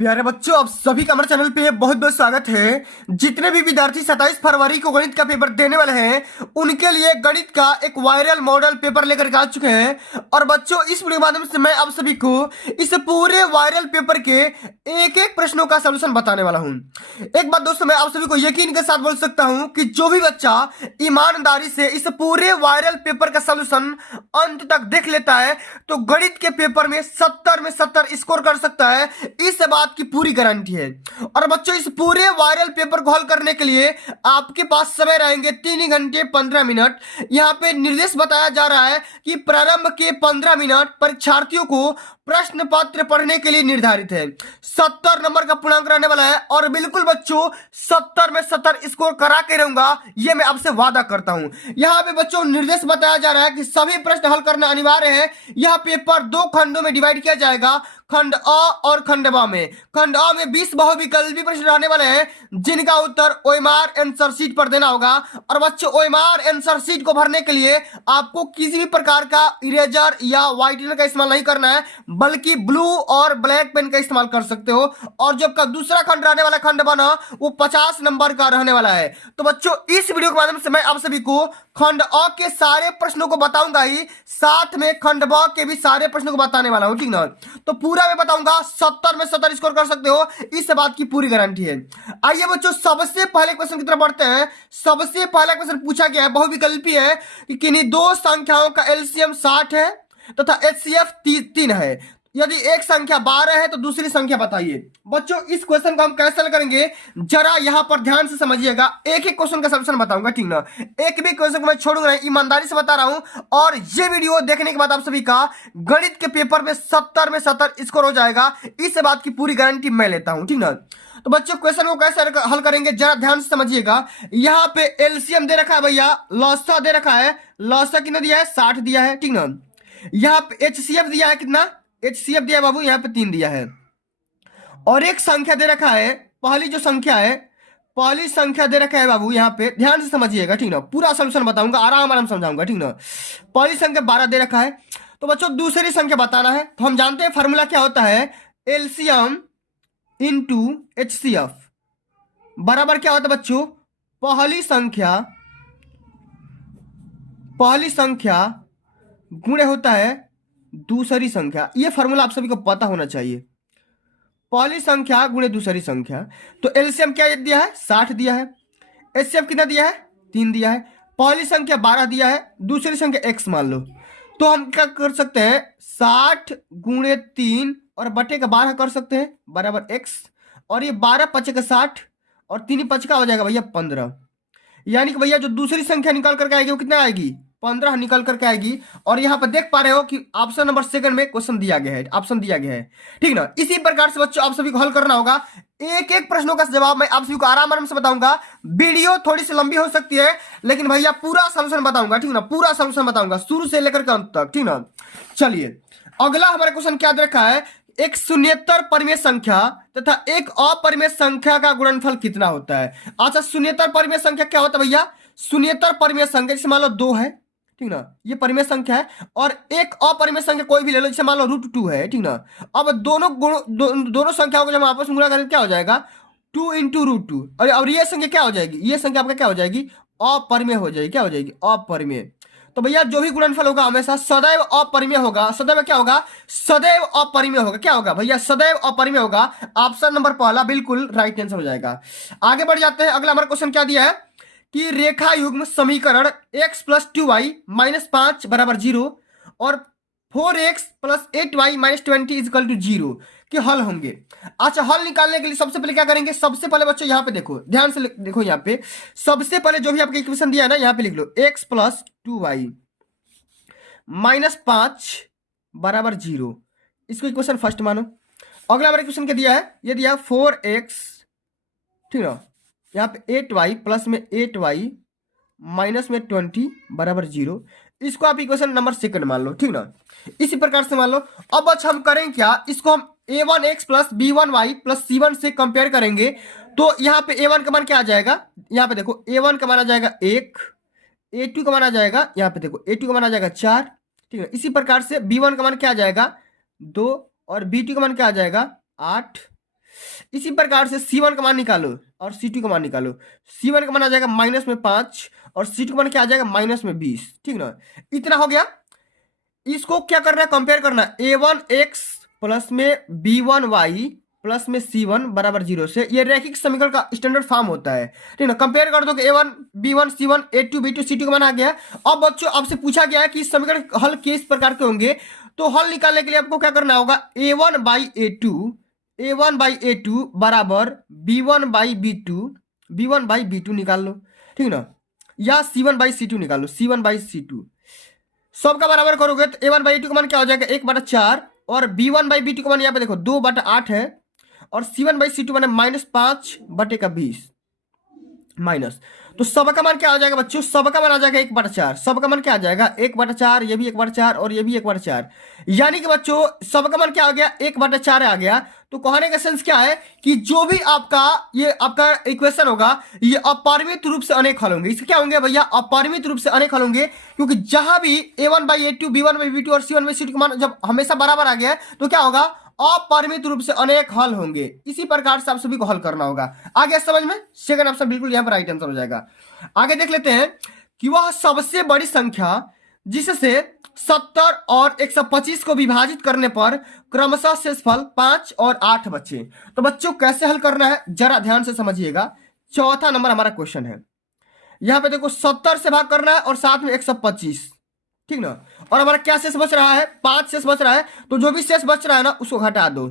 प्यारे बच्चों, आप सभी का हमारे चैनल पे बहुत बहुत स्वागत है। जितने भी विद्यार्थी 27 फरवरी को गणित का पेपर देने वाले हैं उनके लिए गणित का एक वायरल मॉडल पेपर लेकर के आ चुके हैं। और बच्चों, इस वीडियो के माध्यम से मैं आप सभी को इस पूरे वायरल पेपर के एक एक प्रश्नों का सलूशन बताने वाला हूं। एक बात दोस्तों, मैं आप सभी को यकीन के साथ बोल सकता हूं कि जो भी बच्चा ईमानदारी से इस पूरे वायरल पेपर का सलूशन अंत तक देख लेता है तो गणित के पेपर में 70 में 70 स्कोर कर सकता है। इस बात की पूरी गारंटी है। और बच्चों, इस पूरे वायरल पेपर को हल करने के लिए आपके पास समय रहेंगे 3 घंटे 15 मिनट। यहां पे निर्देश बताया जा रहा है कि प्रारंभ के 15 मिनट परीक्षार्थियों को प्रश्न पत्र पढ़ने के लिए निर्धारित है। 70 नंबर का पूर्णांक रहने वाला है और बिल्कुल बच्चों 70 में 70 स्कोर करा के रहूंगा, यह मैं आपसे वादा करता हूं। यहां पे बच्चों निर्देश बताया जा रहा है कि सभी प्रश्न हल करना अनिवार्य है। यह पेपर 2 खंडों में डिवाइड किया जाएगा, खंड अ और खंड ब में। खंड अ में 20 बहुविकल्पी प्रश्न रहने वाले हैं जिनका उत्तर ओएमआर आंसर शीट पर देना होगा। और बच्चों, ओएमआर आंसर शीट को भरने के लिए आपको किसी भी प्रकार का इरेजर या व्हाइटनर का इस्तेमाल नहीं करना है, बल्कि ब्लू और ब्लैक पेन का इस्तेमाल कर सकते हो। और जो आपका दूसरा खंड रहने वाला खंड ब ना, वो 50 नंबर का रहने वाला है। तो बच्चों, इस वीडियो के माध्यम से मैं आप सभी को खंड अ के सारे प्रश्नों को बताऊंगा ही, साथ में खंड ब के भी सारे प्रश्नों को बताने वाला हूं, ठीक ना। तो पूरा मैं बताऊंगा, 70 में 70 स्कोर कर सकते हो, इस बात की पूरी गारंटी है। आइए बच्चों, सबसे पहले क्वेश्चन की तरफ बढ़ते हैं। सबसे पहला क्वेश्चन पूछा गया है, बहुविकल्पी है कि किन्हीं दो संख्याओं का एलसीएम 60 है तथा एचसीएफ 3 है। यदि एक संख्या 12 है तो दूसरी संख्या बताइए। बच्चों, इस क्वेश्चन को हम कैसे हल करेंगे, जरा यहां पर ध्यान से समझिएगा। एक एक क्वेश्चन का सलूशन बताऊंगा, ठीक ना। एक भी क्वेश्चन को मैं छोड़ूंगा नहीं, ईमानदारी से बता रहा हूं। और ये वीडियो देखने के बाद आप सभी का गणित के पेपर में 70 में 70 स्कोर हो जाएगा, इस बात की पूरी गारंटी मैं लेता हूं, ठीक ना। तो बच्चों, क्वेश्चन को कैसे हल करेंगे जरा ध्यान से समझिएगा। यहाँ पे एलसीएम दे रखा है भैया, लॉसा दे रखा है। लॉसा कितना दिया है? 60 दिया है, ठीक ना। यहाँ पे एचसीएफ दिया है, कितना एचसीएफ दिया है बाबू? यहाँ पे 3 दिया है। और एक संख्या दे रखा है, पहली जो संख्या है, पहली संख्या दे रखा है बाबू, यहाँ पे ध्यान से समझिएगा, ठीक ना। पूरा सॉल्यूशन बताऊंगा, आराम आराम समझाऊंगा, ठीक ना। पहली संख्या 12 दे रखा है। तो बच्चों, दूसरी संख्या बताना है। तो हम जानते हैं फॉर्मूला क्या होता है, एलसीएम इंटू एचसीएफ बराबर क्या होता है बच्चों, पहली संख्या गुणे होता है दूसरी संख्या। यह फॉर्मूला आप सभी को पता होना चाहिए, पहली संख्या गुणे दूसरी संख्या। तो एलसीएम क्या दिया है? 60 दिया है। एचसीएफ कितना दिया है? 3 दिया है। पहली संख्या 12 दिया है, दूसरी संख्या x मान लो। तो हम क्या कर सकते हैं, 60 गुणे 3 और बटे का 12 कर सकते हैं, बराबर x। और ये 12 पचे का 60 और 3 पच का हो जाएगा भैया 15। यानी कि भैया जो दूसरी संख्या निकाल करके आएगी वो कितना आएगी, 15 निकल करके आएगी। और यहाँ पर देख पा रहे हो कि ऑप्शन नंबर सेकंड में क्वेश्चन दिया गया है, ऑप्शन दिया गया है, ठीक ना। इसी प्रकार से बच्चों आप सभी को हल करना होगा। एक एक प्रश्नों का जवाब मैं आप सभी को आराम आराम से बताऊंगा। वीडियो थोड़ी सी लंबी हो सकती है, लेकिन भैया पूरा सॉल्यूशन बताऊंगा, ठीक ना। पूरा सॉल्यूशन बताऊंगा शुरू से लेकर के अंत तक, ठीक ना। चलिए, अगला हमारा क्वेश्चन क्या दे रखा है, एक शून्येतर परिमेय संख्या तथा एक अपरिमेय संख्या का गुणनफल कितना होता है। अच्छा, शून्येतर परिमेय संख्या क्या होता है भैया? शून्येतर परिमेय संख्या जैसे मान लो 2 है, ठीक ना, ये परिमेय संख्या है। और एक अपरिमेय संख्या कोई भी ले लो, जैसे मान लो √2 है, ठीक ना। अब दोनों संख्याओं को जब आपस में गुणा करें क्या हो जाएगा, 2 इंटू √2। और ये संख्या क्या हो जाएगी, ये संख्या आपका क्या हो जाएगी, अपरिमेय हो जाएगी। क्या हो जाएगी? अपरिमेय। तो भैया जो भी गुणनफल होगा हमेशा सदैव अपरिमेय होगा। सदैव क्या होगा? सदैव अपरिमेय होगा। क्या होगा भैया? सदैव अपरिमेय होगा। ऑप्शन नंबर पहला बिल्कुल राइट आंसर हो जाएगा। आगे बढ़ जाते हैं। अगला हमारा क्वेश्चन क्या दिया है कि रेखा युग्म समीकरण x + 2y - 5 = 0 और 4x + 8y - 20 = 0 के हल होंगे। अच्छा, हल निकालने के लिए सबसे पहले क्या करेंगे, सबसे पहले बच्चों यहाँ पे देखो, ध्यान से देखो। यहाँ पे सबसे पहले जो भी आपका इक्वेशन दिया है ना, यहाँ पे लिख लो x + 2y - 5 = 0। इसको इक्वेशन फर्स्ट मानो। अगला हमारा इक्वेशन क्या दिया है, ये दिया 4x, ठीक है, यहाँ पे 8y प्लस में 8y माइनस में 20 = 0। इसको आप इक्वेशन नंबर सेकंड मान लो, ठीक ना। इसी प्रकार से मान लो। अब अच्छा हम करें क्या, इसको हम a1x + b1y + c1 से कंपेयर करेंगे। तो यहाँ पे a1 का मान क्या आ जाएगा, यहाँ पे देखो a1 का मान आ जाएगा 1, a2 का मान आ जाएगा, यहाँ पे देखो a2 का मान आ जाएगा 4, ठीक है। इसी प्रकार से b1 का मान क्या आ जाएगा 2 और b2 का मान क्या आ जाएगा 8। इसी प्रकार से C1 का मान निकालो और C2 का मान निकालो। C1 का मान आ जाएगा -5 और C2 का मान क्या आ जाएगा -20, ठीक ना। इतना हो गया। इसको क्या करना है, कंपेयर करना है a1x प्लस में b1y प्लस में c1 बराबर 0 से। ये रैखिक समीकरण का स्टैंडर्ड फॉर्म होता है, ठीक ना। कंपेयर कर दो कि a1 b1 c1 a2 b2 c2 का मान आ गया। अब बच्चों आपसे पूछा गया है कि इस समीकरण हल किस प्रकार के होंगे, तो हल निकालने के लिए आपको क्या करना होगा, a1/a2 बराबर b1/b2 निकाल लो, ठीक ना, या c1/c2 निकाल लो, c1/c2 सबका बराबर करोगे तो a1/a2 का मान क्या हो जाएगा 1/4 और b1/b2 का मान यहाँ पे देखो 2/8 है और c1/c2 मान -5/20 माइनस। तो सबका मान क्या आ जाएगा बच्चों, सबका मान आ जाएगा 1/4। सबका मान क्या आ जाएगा 1/4, ये भी 1/4 और ये भी 1/4, यानी कि बच्चों सबका मान क्या आ गया 1/4 आ गया। तो कहने का सेंस क्या है कि जो भी आपका इक्वेशन होगा ये अपरिमित रूप से अनेक हल होंगे। इसके क्या होंगे भैया, अपरिमित रूप से अनेक हल होंगे, क्योंकि जहां भी a1/a2 b1/b2 और c1/c2 का मान जब हमेशा बराबर आ गया तो क्या होगा, अपरिमित रूप से अनेक हल होंगे। इसी प्रकार से आप सभी को हल करना होगा। आगे समझ में, सेकंड ऑप्शन बिल्कुल यहां पर राइट आंसर हो जाएगा। आगे देख लेते हैं कि वह सबसे बड़ी संख्या जिससे 70 और 125 को विभाजित करने पर क्रमशः शेषफल 5 और 8 बचे। तो बच्चों कैसे हल करना है जरा ध्यान से समझिएगा। चौथा नंबर हमारा क्वेश्चन है, यहां पे देखो 70 से भाग करना है और साथ में 125, ठीक ना। और हमारा क्या शेष बच रहा है, 5 शेष बच रहा है। तो जो भी शेष बच रहा है ना उसको घटा दो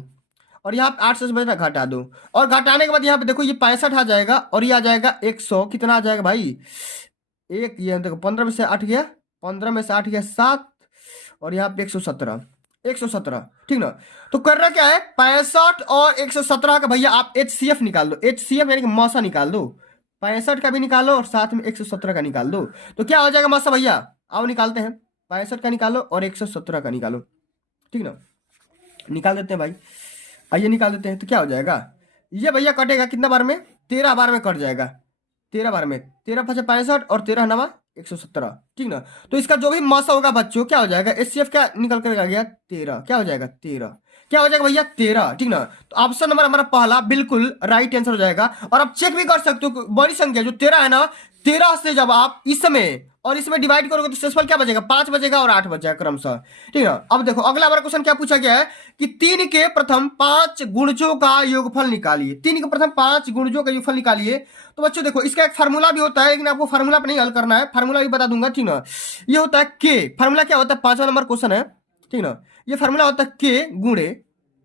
और यहाँ पे 8 शेष बच रहा है, घटा दो। और घटाने के बाद यहाँ पे देखो ये 65 आ जाएगा और ये आ जाएगा 100। कितना आ जाएगा भाई, एक ये देखो 15 में से 8 गया, 15 में से 8 गया 7 और यहाँ पे 117, ठीक ना। तो करना क्या है, 65 और 117 का भैया आप HCF निकाल दो। HCF यानी कि मौसा निकाल दो, 65 का भी निकालो और साथ में 117 का निकाल दो। तो क्या हो जाएगा मौसा भैया, आओ निकालते हैं। 65 का निकालो और 117 का निकालो, ठीक ना। निकाल देते हैं भाई, आइए निकाल देते हैं। तो क्या हो जाएगा, ये भैया कटेगा कितना बार में, 13 बार में कट जाएगा। 13 बार में 13 5 65 और 13 9 117, ठीक ना। तो इसका जो भी मौसा होगा बच्चों क्या हो जाएगा, HCF क्या निकल कर आ गया 13। क्या हो जाएगा 13, क्या हो जाएगा भैया 13, ठीक ना। तो ऑप्शन नंबर हमारा पहला बिल्कुल राइट आंसर हो जाएगा। और आप चेक भी कर सकते हो, बड़ी संख्या जो 13 है ना, 13 से जब आप इसमें और इसमें डिवाइड करोगे तो शेषफल क्या बचेगा, 5 बचेगा और 8 बचेगा क्रमशः, ठीक है। अब देखो अगला हमारा क्वेश्चन क्या पूछा गया है कि 3 के प्रथम 5 गुणजों का योगफल निकालिए। 3 के प्रथम 5 गुणजों का योगफल निकालिए। तो बच्चों देखो इसका एक फार्मूला भी होता है, लेकिन आपको फार्मूला पर नहीं हल करना है, फार्मूला भी बता दूंगा, ठीक ना। ये होता है के, फार्मूला क्या होता है, 5वां नंबर क्वेश्चन है, ठीक ना। ये फार्मूला होता है के गुणे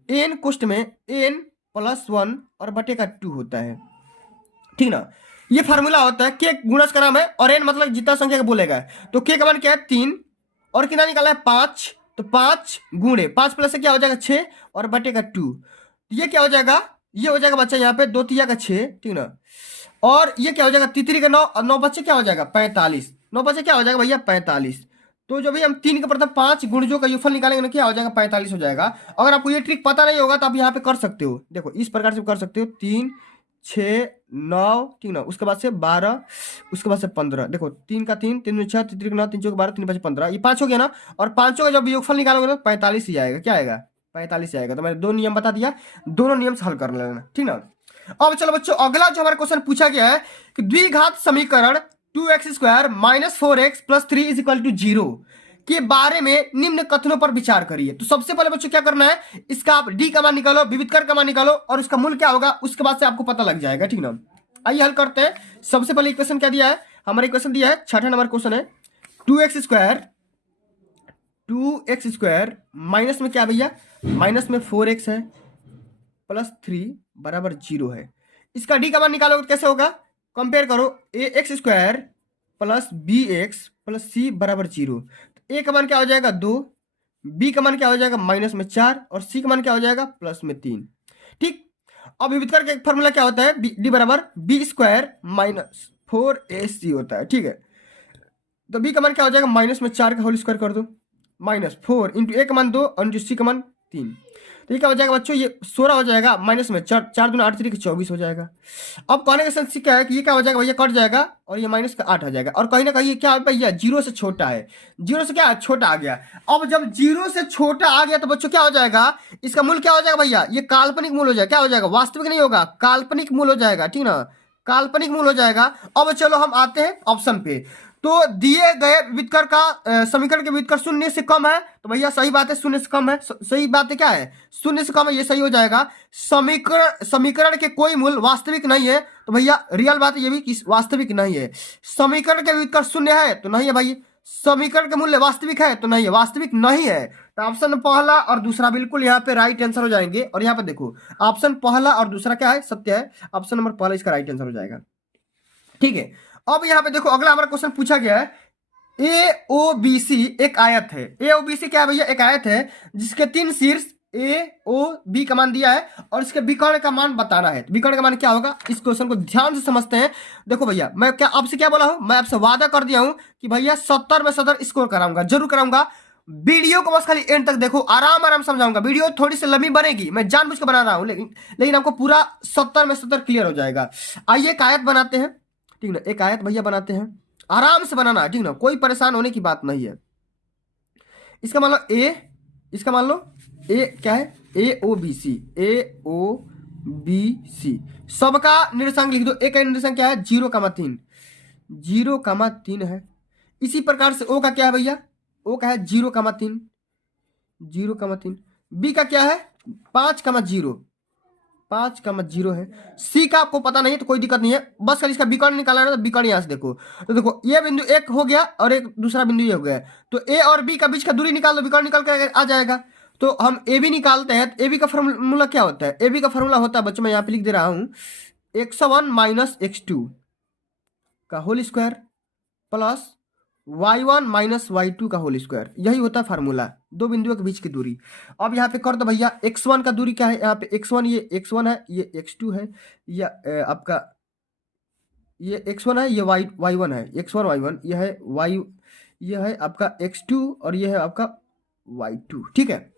n कोष्ट में n+1 और बटे का 2 होता है, ठीक ना। ये फार्मूला होता है, के गुणज का नाम है और n मतलब जितना संख्या का बोलेगा। तो के का मान क्या है 3 और कितना निकाला है 5, तो 5 गुणे 5 प्लस से क्या हो जाएगा 6 और बटे का 2। ये क्या हो जाएगा, ये हो जाएगा बच्चा यहाँ पे 2 तिया का 6, ठीक ना। और ये क्या हो जाएगा तितरी का 9 और 9 बच्चे क्या हो जाएगा 45, 9 बच्चे क्या हो जाएगा भैया 45। तो जो भी हम 3 के प्रथम 5 गुणजों का योगफल निकालेंगे ना क्या हो जाएगा 45 हो जाएगा। अगर आपको ये ट्रिक पता नहीं होगा तो आप यहाँ पे कर सकते हो, देखो इस प्रकार से कर सकते हो 3 6 9, ठीक ना। उसके बाद से 12, उसके बाद से 15, देखो 3 का 3 3 6 3 9 3 4 12 3 5 15, ये 5 हो गया ना। और 5 का जब योगफल निकालोगे ना 45 ही आएगा, क्या आएगा 45 ही आएगा। तो मैंने 2 नियम बता दिया, दोनों नियम से हल कर लेना, ठीक ना। अब चलो बच्चों अगला जो हमारा क्वेश्चन पूछा गया है कि द्विघात समीकरण 2x² - 4x + 3 = 0 के बारे में निम्न कथनों पर विचार करिए। तो सबसे पहले बच्चों क्या करना है, इसका आप डी का मान निकालो, विविधकर का मान निकालो और इसका मूल क्या होगा उसके बाद से आपको पता लग जाएगा, ठीक ना। आइए हल करते हैं। सबसे पहले इक्वेशन क्या दिया है, हमारा इक्वेशन दिया है 6ठा नंबर क्वेश्चन है 2x² माइनस में क्या भैया, माइनस में 4x है प्लस 3 बराबर 0 है। इसका डी का मान निकालोगे तो कैसे होगा, कंपेयर करो ax² plus bx plus c बराबर 0। ए का मान क्या हो जाएगा 2, बी का मान क्या हो जाएगा माइनस में 4 और सी का मान क्या हो जाएगा प्लस में 3, ठीक। अब विविधकर का एक फॉर्मूला क्या होता है, डी बराबर b² - 4ac होता है, ठीक है। तो बी का मान क्या हो जाएगा माइनस में 4 का होल स्क्वायर कर दो, -4 इंटू ए का मान 2 और इंटू सी का मान 3। तो ये क्या हो जाएगा बच्चों, ये 16 हो जाएगा, माइनस में 4 4 दूनी 8 3 24 हो जाएगा। अब कहने का सेंस क्या है कि ये क्या हो जाएगा भैया, कट जाएगा और ये माइनस का 8 आ जाएगा, और कहीं ना कहीं ये क्या है भैया, 0 से छोटा है, 0 से क्या है, छोटा आ गया। अब जब 0 से छोटा आ गया तो बच्चों क्या हो जाएगा, इसका मूल क्या हो जाएगा भैया, ये काल्पनिक मूल हो जाएगा, क्या हो जाएगा, वास्तविक नहीं होगा, काल्पनिक मूल हो जाएगा, ठीक ना, काल्पनिक मूल हो जाएगा। अब चलो हम आते हैं ऑप्शन पे। तो दिए गए व्युत्कर का समीकरण के व्युत्कर शून्य से कम है, तो भैया सही बात है, शून्य से कम है, सही बात है, क्या है, शून्य से कम है, ये सही हो जाएगा। समीकरण के कोई मूल वास्तविक नहीं है, तो भैया रियल बात है ये भी कि वास्तविक नहीं है। समीकरण के व्युत्कर शून्य है तो नहीं है भाई, समीकरण के मूल्य वास्तविक है तो नहीं है, वास्तविक नहीं है। तो ऑप्शन पहला और दूसरा बिल्कुल यहाँ पे राइट आंसर हो जाएंगे। और यहाँ पे देखो ऑप्शन पहला और दूसरा क्या है, सत्य है, ऑप्शन नंबर पहला इसका राइट आंसर हो जाएगा, ठीक है। अब यहाँ पे देखो अगला हमारा क्वेश्चन पूछा गया है, AOBC एक आयत है। AOBC क्या है भैया, एक आयत है जिसके 3 शीर्ष AOB का मान दिया है और इसके विकर्ण का मान बताना है। विकर्ण का मान क्या होगा, इस क्वेश्चन को ध्यान से समझते हैं। देखो भैया मैं क्या आपसे क्या बोला हूं, मैं आपसे वादा कर दिया हूं कि भैया 70 में 70 स्कोर कराऊंगा, जरूर कराऊंगा। वीडियो को बस खाली एंड तक देखो, आराम आराम समझाऊंगा। वीडियो थोड़ी सी लंबी बनेगी, मैं जानबूझ के बना रहा हूं, लेकिन आपको पूरा 70 में 70 क्लियर हो जाएगा। आइए एक आयत बनाते हैं, ठीक ना, एक आयत भैया बनाते हैं, आराम से बनाना, ठीक ना, कोई परेशान होने की बात नहीं है। इसका मान लो ए, इसका मान लो ए क्या है, AOBC, AOBC सबका निर्देशांक लिख दो। ए का निर्देशांक क्या है, 0,3, 0,3 है। इसी प्रकार से ओ का क्या है भैया, ओ का है 0,3, 0,3। बी का क्या है 5,0, 5,0 है। सी का आपको पता नहीं है तो कोई दिक्कत नहीं है, बस खाली इसका विकर्ण निकालना है, तो विकर्ण यहां से देखो, तो देखो ये बिंदु एक हो गया और एक दूसरा बिंदु ये हो गया, तो ए और बी का बीच का दूरी निकाल दो, विकर्ण निकाल कर आ जाएगा। तो हम ए बी निकालते हैं, तो ए बी का फॉर्मूला क्या होता है, ए बी का फॉर्मूला होता है बच्चों, मैं यहाँ पे लिख दे रहा हूँ, x1 - x2 का whole square plus y1 - y2 का होल स्क्वायर, यही होता है फार्मूला, दो बिंदुओं के बीच की दूरी। अब यहाँ पे कर दो भैया, x1 का दूरी क्या है, यहाँ पे x1 ये x1 है, ये x2 है, या आपका ये x1 है, ये y1 है, x1 y1, ये है y, ये है आपका x2 और ये है आपका y2, ठीक है।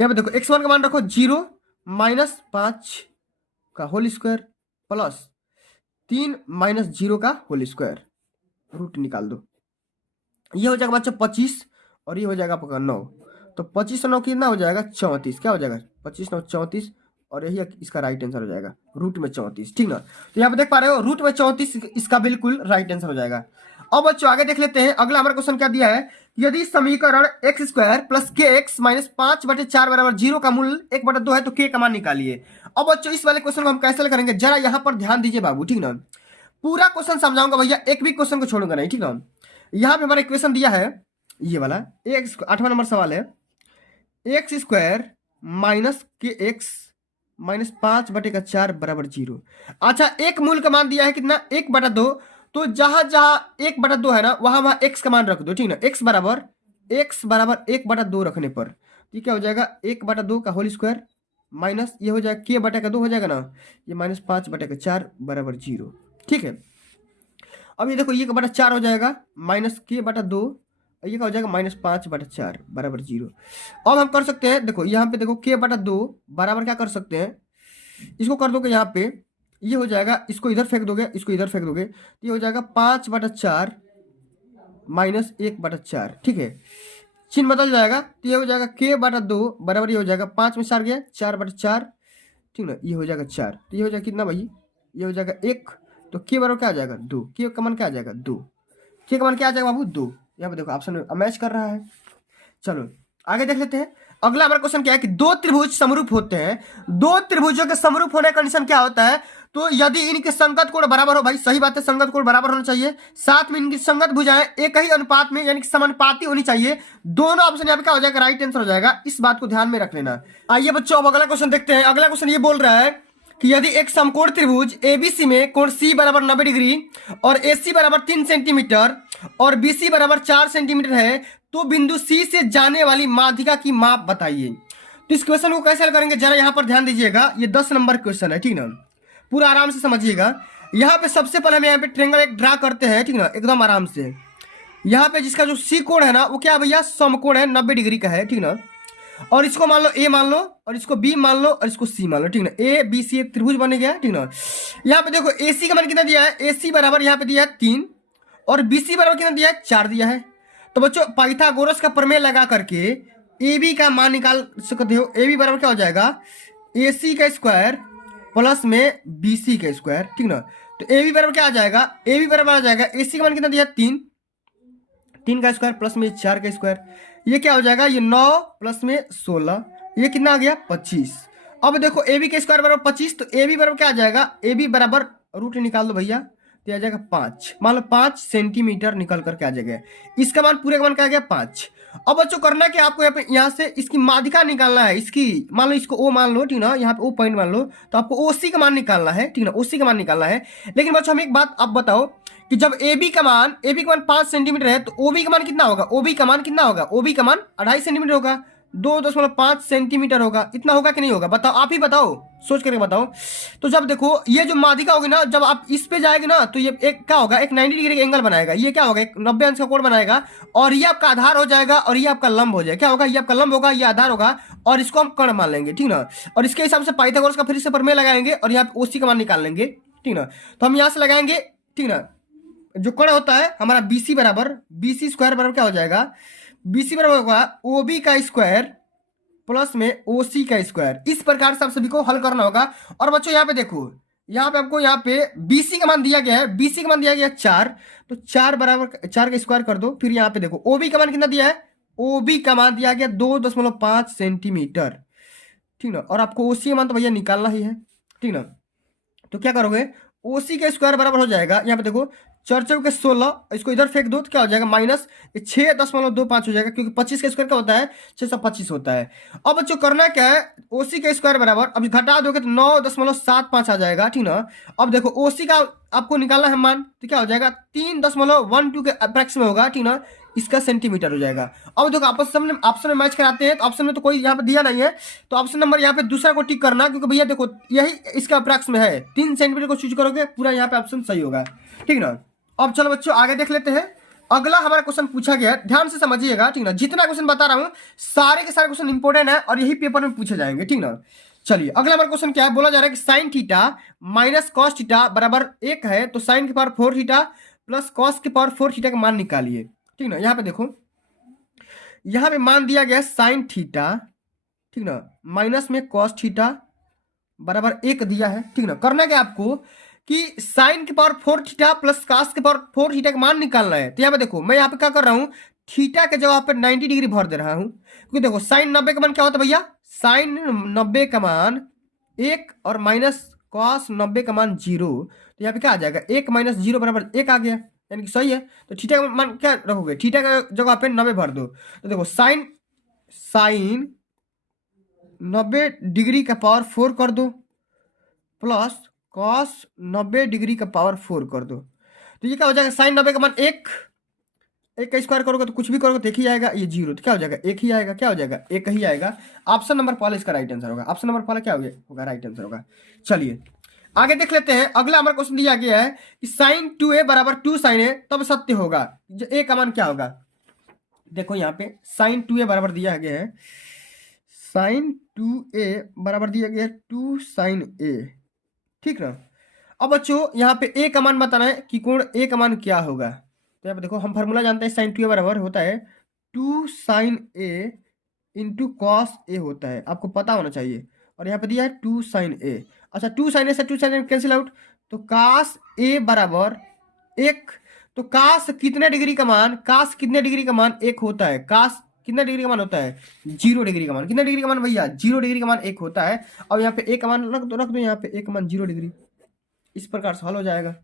यहाँ पे देखो x1 का मान रखो 0 - 5 का होल स्क्वायर प्लस 3 - 0 का होल स्क्वायर, रूट निकाल दो। ये हो जाएगा बच्चों 25 और ये हो जाएगा आपका 9, तो 25 और 9 कितना हो जाएगा 34, क्या हो जाएगा 25 9 34, और यही इसका राइट आंसर हो जाएगा, रूट में 34, ठीक ना। तो यहाँ पे देख पा रहे हो रूट में 34 इसका बिल्कुल राइट आंसर हो जाएगा। अब बच्चों आगे देख लेते हैं, अगला हमारा क्वेश्चन क्या दिया है, यदि समीकरण x² + kx - 5/4 बराबर 0 का मूल्य 1/2 है तो k का मान निकालिए। अब बच्चों इस वाले क्वेश्चन को हम कैसे करेंगे, जरा यहाँ पर ध्यान दीजिए बाबू, ठीक ना, पूरा क्वेश्चन समझाऊंगा भैया, एक भी क्वेश्चन को छोड़ूंगा नहीं, ठीक ना। यहाँ पे हमारा इक्वेशन दिया है ये वाला, 8वां नंबर सवाल है, x² - kx - 5/4 बराबर 0। अच्छा एक मूल का मान दिया है कितना 1/2, तो जहां जहां 1/2 है ना वहां वहां x का मान रख दो, ठीक ना, x बराबर 1/2 रखने पर ये क्या हो जाएगा 1/2 का होल स्क्वायर माइनस ये हो जाएगा k/2 हो जाएगा ना, ये -5/4 बराबर 0, ठीक है। अब ये देखो ये बटा 4 हो जाएगा माइनस k/2, ये क्या हो जाएगा -5/4 बराबर 0। अब हम कर सकते हैं, देखो यहाँ पे देखो k/2 बराबर क्या कर सकते हैं, इसको कर दोगे यहाँ पे ये हो जाएगा, इसको इधर फेंक दोगे, इसको इधर फेंक दोगे, ये हो जाएगा 5/4 - 1/4, ठीक है, चिन्ह बदल जाएगा, तो ये हो जाएगा k/2 बराबर ये हो जाएगा 5 में 4 गया 4/4, ठीक ना, ये हो जाएगा 4, तो ये हो जाएगा कितना भाई, ये हो जाएगा 1, तो k बराबर क्या आ जाएगा 2, k का मान क्या आ जाएगा 2, k का मान क्या आ जाएगा बाबू 2, यहाँ पे देखो ऑप्शन में मैच कर रहा है। चलो आगे देख लेते हैं, अगला हमारा क्वेश्चन क्या है कि दो त्रिभुज समरूप होते हैं, दो त्रिभुजों के समरूप होने का कंडीशन क्या होता है, तो यदि इनके संगत कोण बराबर हो, भाई सही बात है संगत कोण बराबर होना चाहिए, साथ में इनकी संगत भुजाएं एक ही अनुपात में यानी कि समानुपाती होनी चाहिए, दोनों ऑप्शन यहाँ पे क्या हो जाएगा राइट आंसर हो जाएगा, इस बात को ध्यान में रख लेना। आइए बच्चों अब अगला क्वेश्चन देखते हैं, अगला क्वेश्चन ये बोल रहा है कि यदि एक समकोण त्रिभुज ABC में कोण C बराबर 90 डिग्री और AC बराबर 3 सेंटीमीटर और BC बराबर 4 सेंटीमीटर है तो बिंदु C से जाने वाली माध्यिका की माप बताइए। तो इस क्वेश्चन को कैसे हल करेंगे जरा यहाँ पर ध्यान दीजिएगा, ये 10 नंबर क्वेश्चन है, ठीक ना, पूरा आराम से समझिएगा। यहाँ पे सबसे पहले हम यहाँ पे ट्रायंगल एक ड्रा करते हैं, ठीक ना, एकदम आराम से। यहाँ पे जिसका जो C कोण है ना वो क्या भैया समकोण है 90 डिग्री का है, ठीक ना। और इसको मान लो ए मान लो, और इसको बी मान लो, और इसको सी मान लो, ठीक ना। ए बी सी एक त्रिभुज बन गया, ठीक ना। यहाँ पे देखो ए सी का मान कितना दिया है, ए सी बराबर यहाँ पे दिया है 3, और बी सी बराबर कितना दिया है, 4 दिया है। तो बच्चों पाइथागोरस का प्रमेय लगा करके ए बी का मान निकाल सकते हो। ए बी बराबर क्या हो जाएगा, ए सी का स्क्वायर प्लस में बी सी का स्क्वायर, ठीक ना। तो ए बी बराबर क्या आ जाएगा, ए बी बराबर आ जाएगा ए सी का मान कितना दिया है 3, 3 का स्क्वायर प्लस में 4 का स्क्वायर, ये क्या हो जाएगा, ये 9 प्लस में 16, ये कितना आ गया 25। अब देखो ए बी का स्क्वायर बराबर 25, तो ए बी बराबर क्या आ जाएगा, ए बी बराबर रूट निकाल दो भैया, तो आ जाएगा 5, मान लो 5 सेंटीमीटर निकल करके आ जाएगा। इसका मान पूरे का मान क्या आ गया 5। अब बच्चों करना कि आपको यहाँ से इसकी माध्यिका निकालना है, इसकी मान लो इसको ओ मान लो, ठीक ना, यहाँ पे ओ पॉइंट मान लो, तो आपको ओ सी का मान निकालना है, ठीक ना, ओ सी का मान निकालना है। लेकिन बच्चों हम एक बात आप बताओ कि जब ए बी का मान 5 सेंटीमीटर है, तो ओ बी का मान कितना होगा, ओ बी का मान कितना होगा, ओ बी का मान 2.5 सेंटीमीटर होगा, 2.5 सेंटीमीटर होगा, इतना होगा कि नहीं होगा, बताओ, आप ही बताओ, सोच करके बताओ। तो जब देखो ये जो माध्यिका होगी ना, जब आप इस पे जाएंगे ना, तो ये एक क्या होगा, एक 90 डिग्री का एंगल बनाएगा, ये क्या होगा, एक 90 अंश का कोण बनाएगा, और ये आपका आधार हो जाएगा, और ये आपका लंब हो जाएगा। क्या होगा, ये आपका लंब होगा, ये आधार होगा, और इसको हम कर्ण मान लेंगे, ठीक ना। और इसके हिसाब से पाइथागोरस का फिर से प्रमेय लगाएंगे, और यहाँ पे ओसी का मान निकाल लेंगे, ठीक ना। तो हम यहाँ से लगाएंगे, ठीक ना, जो कर्ण होता है हमारा बीसी बराबर, बीसी स्क्वायर बराबर क्या हो जाएगा, बीसी बराबर होगा ओ बी का स्क्वायर प्लस में ओ सी का स्क्वायर। इस प्रकार से आप सभी को हल करना होगा। और बच्चों यहाँ पे देखो, यहाँ पे आपको यहाँ पे बीसी का मान दिया गया है, बीसी का मान दिया गया है 4, तो 4 बराबर 4 का स्क्वायर कर दो। फिर यहाँ पे देखो ओ बी का मान कितना दिया है, ओ बी का मान दिया गया 2.5 सेंटीमीटर, ठीक ना। और आपको ओ सी का मान तो भैया निकालना ही है, ठीक ना। तो क्या करोगे, ओ सी का स्क्वायर बराबर हो जाएगा, यहाँ पे देखो 4 के 16, इसको इधर फेंक दो तो क्या हो जाएगा माइनस 6.25 हो जाएगा, क्योंकि 25 का स्क्वायर क्या होता है, 625 होता है। अब बच्चों करना क्या है, ओसी का स्क्वायर बराबर, अब घटा दोगे तो 9.75 आ जाएगा, ठीक ना। अब देखो ओसी का आपको निकालना है मान, तो क्या हो जाएगा 3.12 के अप्रैक्स में होगा, ठीक ना। इसका सेंटीमीटर हो जाएगा। अब देखो ऑप्शन में मैच कराते हैं, तो ऑप्शन में तो कोई यहाँ पे दिया नहीं है, तो ऑप्शन नंबर यहाँ पे दूसरा को टिक करना, क्योंकि भैया देखो यही इसका अप्रैक्स में है, 3 सेंटीमीटर को चूज करोगे पूरा यहाँ पे ऑप्शन सही होगा, ठीक ना। अब चलो बच्चों आगे देख लेते हैं। अगला हमारा क्वेश्चन पूछा गया, ध्यान से समझिएगा, ठीक ना। जितना क्वेश्चन बता रहा हूँ सारे के सारे क्वेश्चन इंपॉर्टेंट है, और यही पेपर में पूछे जाएंगे, ठीक ना। चलिए अगला हमारा क्वेश्चन क्या है, बोला जा रहा है कि sine theta minus cos theta बराबर 1 है, तो साइन की पावर 4 थीटा प्लस कॉस की पावर 4 थीटा का मान निकालिए, ठीक ना। यहाँ पे देखो, यहाँ पे मान दिया गया साइन थीटा, ठीक ना, माइनस में कॉस थीटा बराबर 1 दिया है, ठीक ना। करना क्या आपको कि साइन की पावर 4 थीटा प्लस कॉस की पावर 4 थीटा का मान निकालना है। तो यहाँ पे देखो मैं यहाँ पे क्या कर रहा हूँ, थीटा के जगह पे 90 डिग्री भर दे रहा हूँ, क्योंकि देखो साइन 90 का मान क्या होता है भैया, साइन 90 का मान 1 और माइनस कॉस 90 का मान 0। तो यहाँ पे क्या आ जाएगा, 1 माइनस 0 बराबर 1 आ गया, यानी कि सही है। तो थीटा का मान क्या रखोगे, थीटा का जगह पे 90 भर दो, तो देखो साइन 90 डिग्री का पावर 4 कर दो प्लस कॉस 90 डिग्री का पावर 4 कर दो, तो ये क्या हो जाएगा, साइन 90 का मान 1 का स्क्वायर करोगे तो कुछ भी करोगे तो एक ही आएगा, ये 0, तो क्या हो जाएगा 1 ही आएगा, क्या हो जाएगा 1 ही आएगा। ऑप्शन नंबर पहले इसका राइट आंसर होगा, ऑप्शन नंबर पहले क्या होगा राइट आंसर होगा। चलिए आगे देख लेते हैं। अगला हमारा क्वेश्चन दिया गया है कि साइन 2a बराबर 2 साइन a तब सत्य होगा, ए का मान क्या होगा। देखो यहाँ पे साइन 2a बराबर दिया गया है, साइन 2a बराबर दिया गया है 2 साइन a, ठीक ना। अब बच्चों यहाँ पे ए का मान बताना है कि कोण ए का मान क्या होगा। तो यहाँ पे देखो हम फार्मूला जानते हैं, साइन 2a बराबर होता है 2 sign a into cos A होता है, आपको पता होना चाहिए। और यहाँ पे दिया है 2 साइन a, अच्छा 2 साइन a से 2 साइन a कैंसिल आउट, तो कास a बराबर 1, तो कास कितने डिग्री का मान, कास कितने डिग्री का मान 1 होता है, कास कितना डिग्री का मान होता है 0 डिग्री का मान, कितना डिग्री का मान भैया 0 डिग्री का मान 1 होता है। अब यहाँ पे ए का मान रख दो यहाँ पे ए का मान 0 डिग्री, इस प्रकार से हल हो जाएगा,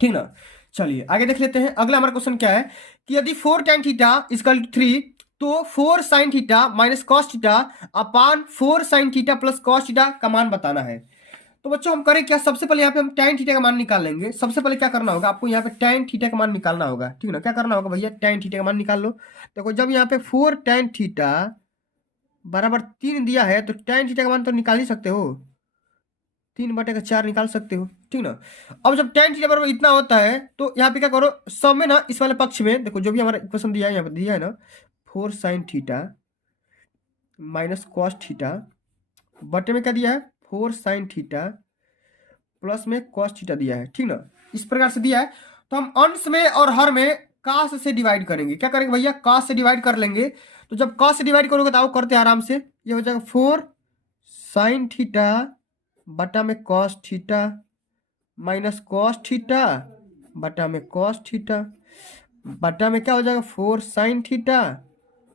ठीक ना। चलिए आगे देख लेते हैं। अगला हमारा क्वेश्चन क्या है कि यदि 4 tan थीटा इक्वल टू 3, तो 4 sin theta minus cos theta upon 4 sin theta plus cos theta का मान बताना है। तो बच्चों हम करें क्या, सबसे पहले यहाँ पे हम tan थीटा का मान निकाल लेंगे। सबसे पहले क्या करना होगा आपको, यहाँ पे tan थीटा का मान निकालना होगा, ठीक ना। क्या करना होगा भैया, tan थीटा का मान निकाल लो। देखो जब यहाँ पे 4 tan थीटा बराबर 3 दिया है, तो tan थीटा का मान तो निकाल ही सकते हो, 3/4 निकाल सकते हो, ठीक ना। अब जब tan थीटा बराबर इतना होता है, तो यहाँ पे क्या करो, सब में ना इस वाले पक्ष में देखो जो भी हमारा इक्वेशन दिया है यहाँ पे दिया है ना, 4 sin theta minus cos theta बटे में क्या दिया है 4 साइन थीटा प्लस में कॉस थीटा दिया है, ठीक ना। इस प्रकार से दिया है तो हम अंश में और हर में कास से डिवाइड करेंगे। क्या करेंगे भैया, कास से डिवाइड कर लेंगे। तो जब कास से डिवाइड करोगे तो आओ करते हैं आराम से। ये हो जाएगा 4 साइन थीटा बटा में cos theta minus cos theta बटा में कॉस थीटा बटा में क्या हो जाएगा 4 साइन थीटा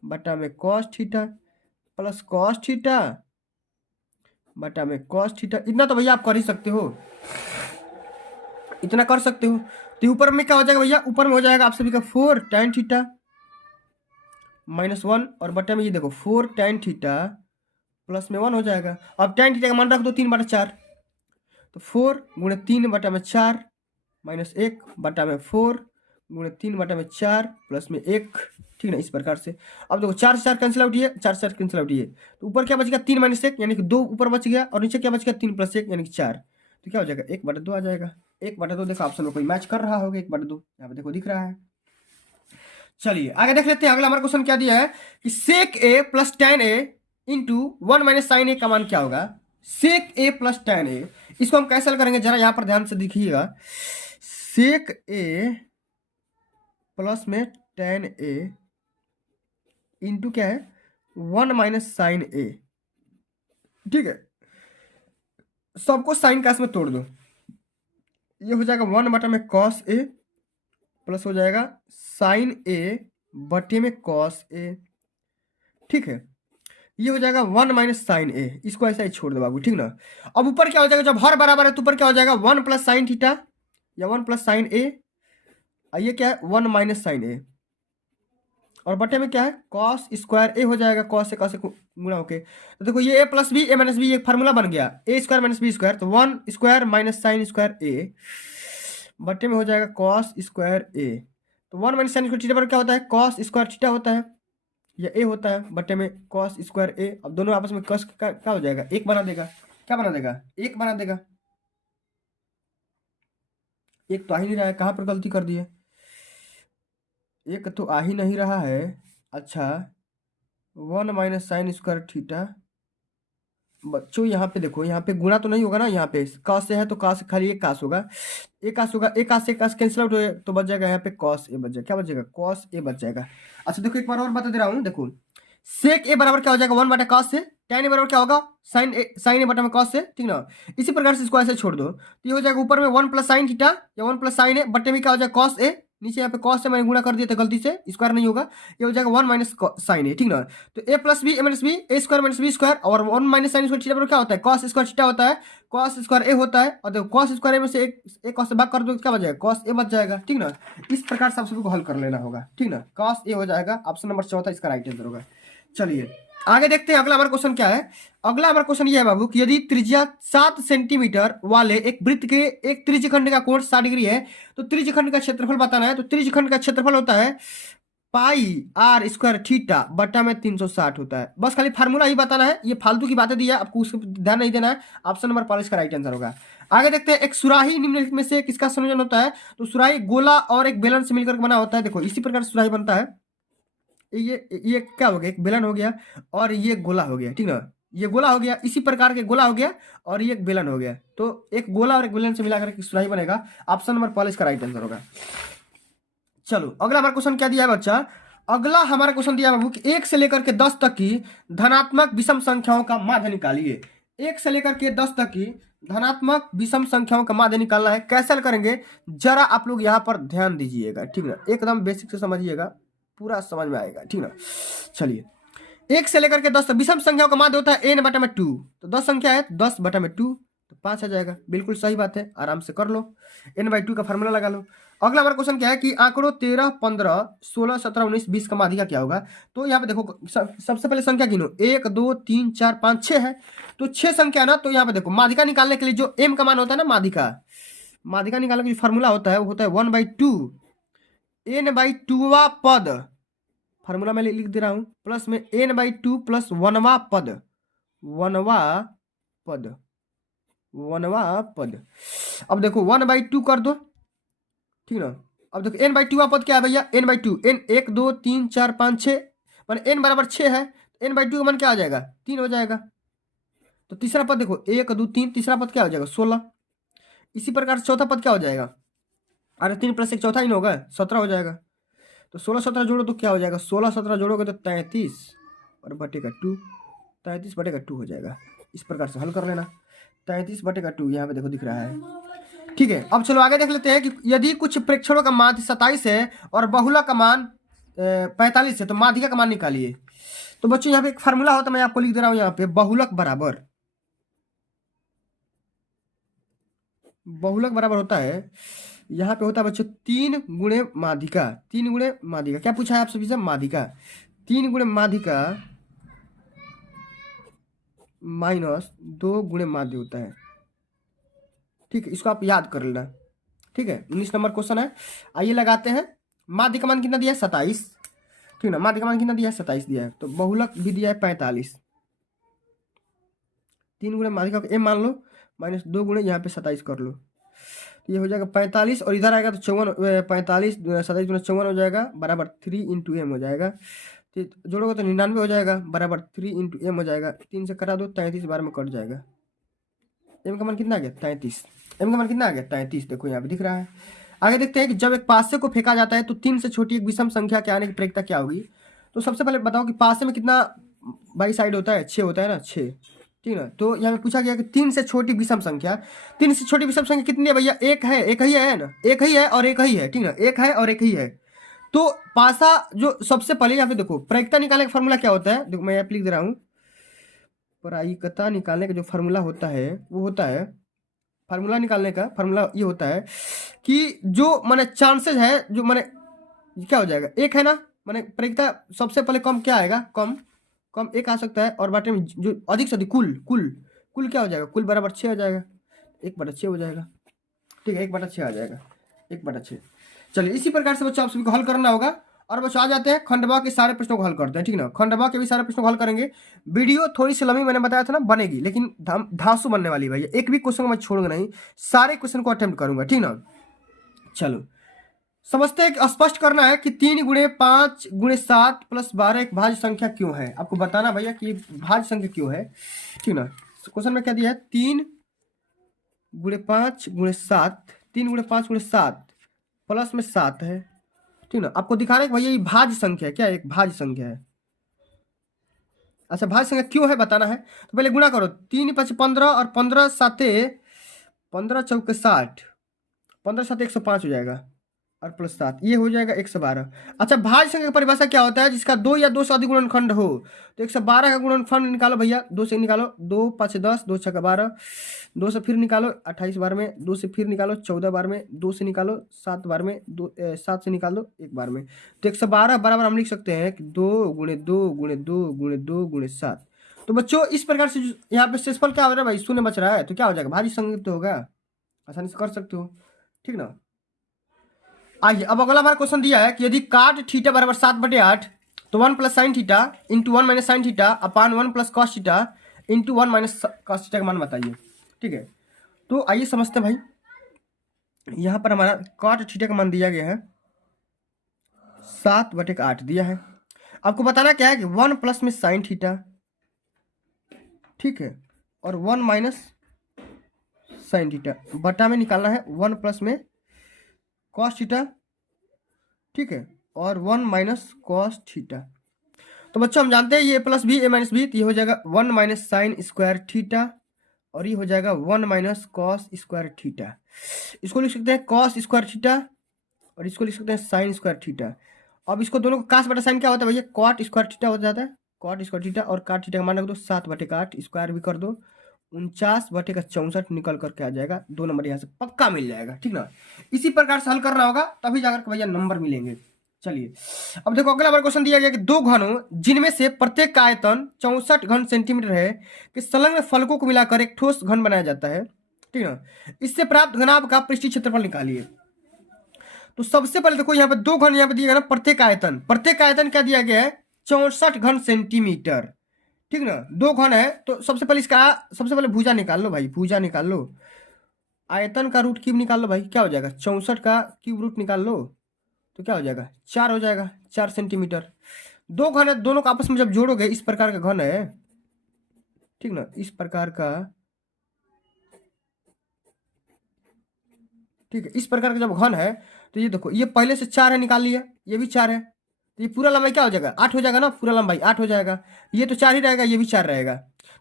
बटा में cos theta plus cos theta बटा में कॉस थीटा। इतना तो भैया आप कर ही सकते हो, इतना कर सकते हो। तो ऊपर में क्या हो जाएगा भैया, ऊपर में हो जाएगा आप सभी का 4 tan थीटा -1 और बटा में ये देखो 4 tan थीटा प्लस में 1 हो जाएगा। अब tan थीटा का मान रख दो 3/4 तो 4 गुणे 3/4 माइनस 1 बटा में 4 गुणे 3/4 प्लस में 1, ठीक ना। इस प्रकार से अब देखो 4 से 4 कैंसिल आउट, ये 4 से 4 कैंसिल आउट, ये तो ऊपर क्या बचेगा 3 - 1 यानी कि 2 ऊपर बच गया और नीचे क्या बचेगा 3 + 1 यानी कि 4। तो क्या हो जाएगा 1/2 आ जाएगा। 1/2 देखो ऑप्शन में कोई मैच कर रहा होगा, 1/2 यहाँ पे देखो दिख रहा है। चलिए आगे देख लेते हैं। अगला हमारा क्वेश्चन क्या दिया है कि sec a plus tan a into 1 - sin a का मान क्या होगा। sec a plus tan a इसको हम कैसे हल करेंगे जरा यहाँ पर ध्यान से देखिएगा। sec a प्लस में tan a इंटू क्या है 1 - sin a, ठीक है। सबको साइन का इसमें तोड़ दो, ये हो जाएगा 1 बटा में cos a प्लस हो जाएगा sin a बटे में cos a, ठीक है। ये हो जाएगा 1 - sin a, इसको ऐसा ही छोड़ दो बाबू, ठीक ना। अब ऊपर क्या हो जाएगा, जब हर बराबर है तो ऊपर क्या हो जाएगा 1 + sin थीटा या 1 + sin a, ये क्या है 1 - sin a और बटे में क्या है cos स्क्वायर a हो जाएगा। cos से cos से गुणा होके तो देखो ये a + b a - b एक फार्मूला बन गया, a² - b² तो 1 square minus sine square a बटे में हो जाएगा cos स्क्वायर a। तो 1 - sin स्क्वायर थीटा पर क्या होता है cos स्क्वायर थीटा होता है, या a होता है बटे में cos स्क्वायर a। अब दोनों आपस में cos क्या हो जाएगा 1 बना देगा। क्या बना देगा 1 बना देगा। एक तो आ ही नहीं रहा है, कहाँ पर गलती कर दी है, एक तो आ ही नहीं रहा है। अच्छा 1 - sin स्क्वायर थीटा बच्चों यहाँ पे देखो, यहाँ पे गुणा तो नहीं होगा ना, यहाँ पे cos से है तो cos खाली एक कास होगा, एक कास होगा, एक कास से कास कैंसिल आउट हो तो बच जाएगा यहाँ पे cos a बच जाएगा। क्या बचेगा cos a बच जाएगा। अच्छा देखो एक बार और बता दे रहा हूँ, देखो sec a बराबर क्या हो जाएगा 1 बटा cos से, tan a बराबर क्या होगा sin a बटा में cos से, ठीक ना। इसी प्रकार से इसको ऐसे छोड़ दो तो ये हो जाएगा ऊपर में 1 + sin थीटा या 1 + sin a बटे में क्या हो जाएगा cos a, नीचे यहाँ पे cos से मैंने गुणा कर दिया था गलती से, स्क्वायर नहीं होगा, ये हो जाएगा 1 - sin a, ठीक ना। तो a + b a - b a² - b² और 1 - sin स्क्वायर थीटा पर क्या होता है cos स्क्वायर थीटा होता है, cos स्क्वायर a होता है और देखो cos स्क्वायर a में से एक cos से भाग कर दो तो क्या बच जाएगा cos a बच जाएगा, ठीक ना। इस प्रकार से आप सभी को हल कर लेना होगा, ठीक ना। cos a हो जाएगा, ऑप्शन नंबर 4 इसका राइट आंसर होगा। चलिए आगे देखते हैं अगला हमारा क्वेश्चन क्या है। अगला हमारा क्वेश्चन ये है बाबू कि यदि त्रिज्या 7 सेंटीमीटर वाले एक वृत्त के एक त्रिज्यखंड का कोण 60 डिग्री है तो त्रिज्यखंड का क्षेत्रफल बताना है। तो त्रिज्यखंड का क्षेत्रफल होता है पाई r स्क्वायर थीटा बटा में 360 होता है। बस खाली फार्मूला ही बताना है, ये फालतू की बातें दी है आपको, उसको ध्यान नहीं देना है। ऑप्शन नंबर 5 इसका राइट आंसर होगा। आगे देखते हैं एक सुराही निम्नलिखित में से किसका संयोजन होता है। तो सुराही गोला और एक बेलन से मिलकर बना होता है। देखो इसी प्रकार से सुराही बनता है, ये क्या हो गया एक बेलन हो गया और ये गोला हो गया, ठीक ना। ये गोला हो गया, इसी प्रकार के गोला हो गया और ये एक बेलन हो गया, तो एक गोला और एक बेलन से मिलाकर के सुराही बनेगा। ऑप्शन नंबर 5 इसका राइट आंसर होगा। चलो अगला हमारा क्वेश्चन क्या दिया है बच्चा। अगला हमारा क्वेश्चन दिया है बाबू कि 1 से लेकर के 10 तक की धनात्मक विषम संख्याओं का माध्य निकालिए। 1 से लेकर के 10 तक की धनात्मक विषम संख्याओं का माध्य निकालना है। कैसे हल करेंगे जरा आप लोग यहाँ पर ध्यान दीजिएगा, ठीक ना। एकदम बेसिक से समझिएगा, पूरा समझ में आएगा, ठीक ना। चलिए 1 से लेकर के 10 तक विषम संख्याओं का माध्य होता है n/2। तो 10 संख्या है 10/2 तो 5 आ जाएगा। बिल्कुल सही बात है, आराम से कर लो, n/2 का फार्मूला लगा लो। अगला हमारा क्वेश्चन क्या है कि आंकड़ों 13, 15, 16, 17, 19, 20 का माध्यिका क्या होगा। तो यहाँ पे देखो सबसे पहले संख्या गिनो 1, 2, 3, 4, 5, 6 है, तो 6 संख्या ना। तो यहाँ पे देखो माध्यिका निकालने के लिए जो m का मान होता है ना, माध्यिका निकालने का जो फार्मूला होता है वो होता है 1/2 n/2वां पद, फार्मूला में लिख दे रहा हूं, प्लस में n/2 प्लस 1वां पद, 1वां पद। अब देखो 1/2 कर दो, ठीक ना। अब देखो n/2वां पद क्या है भैया n/2, n 1 2 3 4 5 6 मान n बराबर 6 है, n बाई टू का मान क्या आ जाएगा 3 हो जाएगा। तो तीसरा पद देखो 1 2 3, तीसरा पद क्या हो जाएगा 16। इसी प्रकार से चौथा पद क्या हो जाएगा, अरे 3 प्लस 1 चौथा ही ना होगा 17 हो जाएगा। तो 16 17 जोड़ो तो क्या हो जाएगा, 16 17 जोड़ोगे तो 33 और बटेगा 2, 33 बटेगा 2 हो जाएगा। इस प्रकार से हल कर लेना, 33 बटेगा 2 यहाँ पे देखो दिख रहा है। ठीक है, अब चलो आगे देख लेते हैं कि यदि कुछ प्रेक्षणों का मान 27 है और बहुलक का मान 45 है तो माध्यिका का मान निकालिए। तो बच्चों यहाँ पे एक फार्मूला होता है, मैं आपको लिख दे रहा हूँ यहाँ पे, बहुलक बराबर होता है, यहाँ पे होता है बच्चों 3 गुणे माध्यिका। 3 गुणे माध्यिका क्या पूछा है आपसे विषय, माध्यिका 3 गुणे माध्यिका माइनस 2 गुणे माध्य होता है। ठीक है, इसको आप याद कर लेना। ठीक है, 19 नंबर क्वेश्चन है। आइए लगाते हैं। माध्य का मान कितना दिया है 27, ठीक ना, माध्य का मान कितना दिया है 27 दिया है, तो बहुलक भी दिया है 45। 3 गुणे माध्यिका का m मान लो माइनस 2 गुणे यहाँ पे 27 कर लो, तो ये हो जाएगा 45 और इधर आएगा तो 54, 45 27 गुना 54 हो जाएगा बराबर 3 इंटू एम हो जाएगा। तो जोड़ोगे तो 99 हो जाएगा बराबर 3 इंटू एम हो जाएगा। 3 से करा दो 33 बार में कट जाएगा। एम का मान कितना आ गया 33, एम का मान कितना आ गया 33, देखो यहाँ पे दिख रहा है। आगे देखते हैं कि जब एक पासे को फेंका जाता है तो 3 से छोटी एक विषम संख्या के आने की प्रेरिकता क्या होगी। तो सबसे पहले बताओ कि पासे में कितना बाई साइड होता है, 6 होता है ना, 6, ठीक है ना। तो यहाँ पे पूछा गया कि 3 से छोटी विषम संख्या, 3 से छोटी विषम संख्या कितनी है भैया, एक है, एक ही है ना, एक ही है और एक ही है, ठीक ना, एक है और एक ही है। तो पासा जो सबसे पहले यहाँ पे देखो प्रायिकता निकालने का फॉर्मूला क्या होता है, देखो मैं यहाँ पे लिख दे रहा हूँ। प्रायिकता निकालने का जो फॉर्मूला होता है वो होता है, फार्मूला निकालने का फॉर्मूला ये होता है कि जो माने चांसेस है, जो माने क्या हो जाएगा एक है ना, माने प्रायिकता सबसे पहले कम क्या आएगा, कम कम एक आ सकता है, और बाटे में जो अधिक से अधिक कुल कुल कुल क्या हो जाएगा, कुल बराबर 6 हो जाएगा, 1/6 हो जाएगा। ठीक है, 1/6 आ जाएगा, 1/6। चलिए इसी प्रकार से बच्चों आप सभी को हल करना होगा। और बच्चों आ जाते हैं खंडवा के सारे प्रश्नों को हल करते हैं, ठीक ना, खंडवा के भी सारे प्रश्नों को हल करेंगे। वीडियो थोड़ी सी लंबी मैंने बताया था ना बनेगी, लेकिन धांसू बनने वाली भैया, एक भी क्वेश्चन को मैं छोड़ूंगा नहीं, सारे क्वेश्चन को अटेम्प्ट करूंगा, ठीक ना। चलो समझते हैं कि स्पष्ट करना है कि 3 गुणे 5 गुणे 7 प्लस 12 एक भाज्य संख्या क्यों है। आपको बताना भैया कि भाज्य संख्या क्यों है, ठीक ना। क्वेश्चन में क्या दिया है, 3 गुणे 5 गुणे 7, 3 गुणे 5 गुणे 7 प्लस में 7 है, ठीक ना। आपको दिखाना है कि भैया ये भाज्य संख्या है, क्या एक भाज्य संख्या है। अच्छा भाज्य संख्या क्यों है बताना है, तो पहले गुणा करो, 3 5 15 और 15 7 15 चौके 60, 15 7 105 हो जाएगा और प्लस 7 ये हो जाएगा 112। अच्छा भाज्य संख्या की परिभाषा क्या होता है, जिसका 2 या 2 से अधिक गुणनखंड हो। तो 112 का गुणनखंड निकालो भैया, 2 से निकालो, 2 5 10, 2 6 12, 2 से फिर निकालो 28 बार में, 2 से फिर निकालो 14 बार में, 2 से निकालो 7 बार में, 7 से निकालो 1 बार में। तो 112 बराबर हम लिख सकते हैं कि 2 गुणे 2 गुणे 2 गुणे 2 गुणे 7। तो बच्चों इस प्रकार से यहाँ पे शेषफल क्या हो रहा है भाई, शून्य बच रहा है, तो क्या हो जाएगा भाज्य संख्या तो होगा, आसानी से कर सकते हो, ठीक ना। आइए अब अगला हमारा क्वेश्चन दिया है कि यदि काट थीटा बराबर 7/8 तो 1 plus sine theta into 1 minus sine theta upon 1 plus cos theta into 1 minus cos theta का मान बताइए। ठीक है, तो आइए समझते हैं भाई। यहाँ पर हमारा काट थीटा का मान दिया गया है 7/8 दिया है। आपको बताना क्या है कि 1 प्लस में साइन थीटा, ठीक है, और 1 माइनस साइन थीटा बटा में निकालना है 1 प्लस में कॉस थीटा, ठीक है, और 1 माइनस कॉस थीटा। तो बच्चों हम जानते हैं ये प्लस बी ए माइनस बी, तो ये हो जाएगा 1 माइनस साइन स्क्वायर थीटा और ये हो जाएगा 1 माइनस कॉस स्क्वायर थीटा। इसको लिख सकते हैं कॉस स्क्वायर थीटा और इसको लिख सकते हैं साइन स्क्वायर थीटा। अब इसको दोनों को कास बटा साइन क्या होता है भैया, कॉट स्क्वायर थीटा हो जाता है, कॉट स्क्वायर थीटा, और काट थीटा का मान रख दो 7/8 स्क्वायर भी कर दो 49/64 निकल करके आ जाएगा। 2 नंबर यहाँ से पक्का मिल जाएगा, ठीक ना। इसी प्रकार से हल करना होगा तभी जाकर के भैया नंबर मिलेंगे। चलिए अब देखो अगला बार क्वेश्चन दिया गया कि 2 घनों जिनमें से प्रत्येक का आयतन 64 घन सेंटीमीटर है कि संलग्न फलकों को मिलाकर एक ठोस घन बनाया जाता है, ठीक ना। इससे प्राप्त घनाभ का पृष्ठीय क्षेत्रफल निकालिए। तो सबसे पहले देखो यहाँ पे 2 घन यहाँ पे दिया गया ना, प्रत्येक आयतन क्या दिया गया है 64 घन सेंटीमीटर, ठीक ना। 2 घन है तो सबसे पहले भुजा निकाल लो भाई, भुजा निकाल लो, आयतन का रूट क्यूब निकाल लो भाई, क्या हो जाएगा 64 का क्यूब रूट निकाल लो तो क्या हो जाएगा 4 हो जाएगा, 4 सेंटीमीटर। दो घन है, दोनों को आपस में जब जोड़ोगे इस प्रकार का घन है, ठीक ना, इस प्रकार का, ठीक है, इस प्रकार का जब घन है तो ये देखो, ये पहले से 4 है, निकाल लिया, ये भी 4 है, तो ये पूरा लंबाई क्या हो जाएगा, 8 हो जाएगा ना, पूरा लंबाई 8 हो जाएगा। ये तो 4 ही रहेगा, ये भी 4 रहेगा।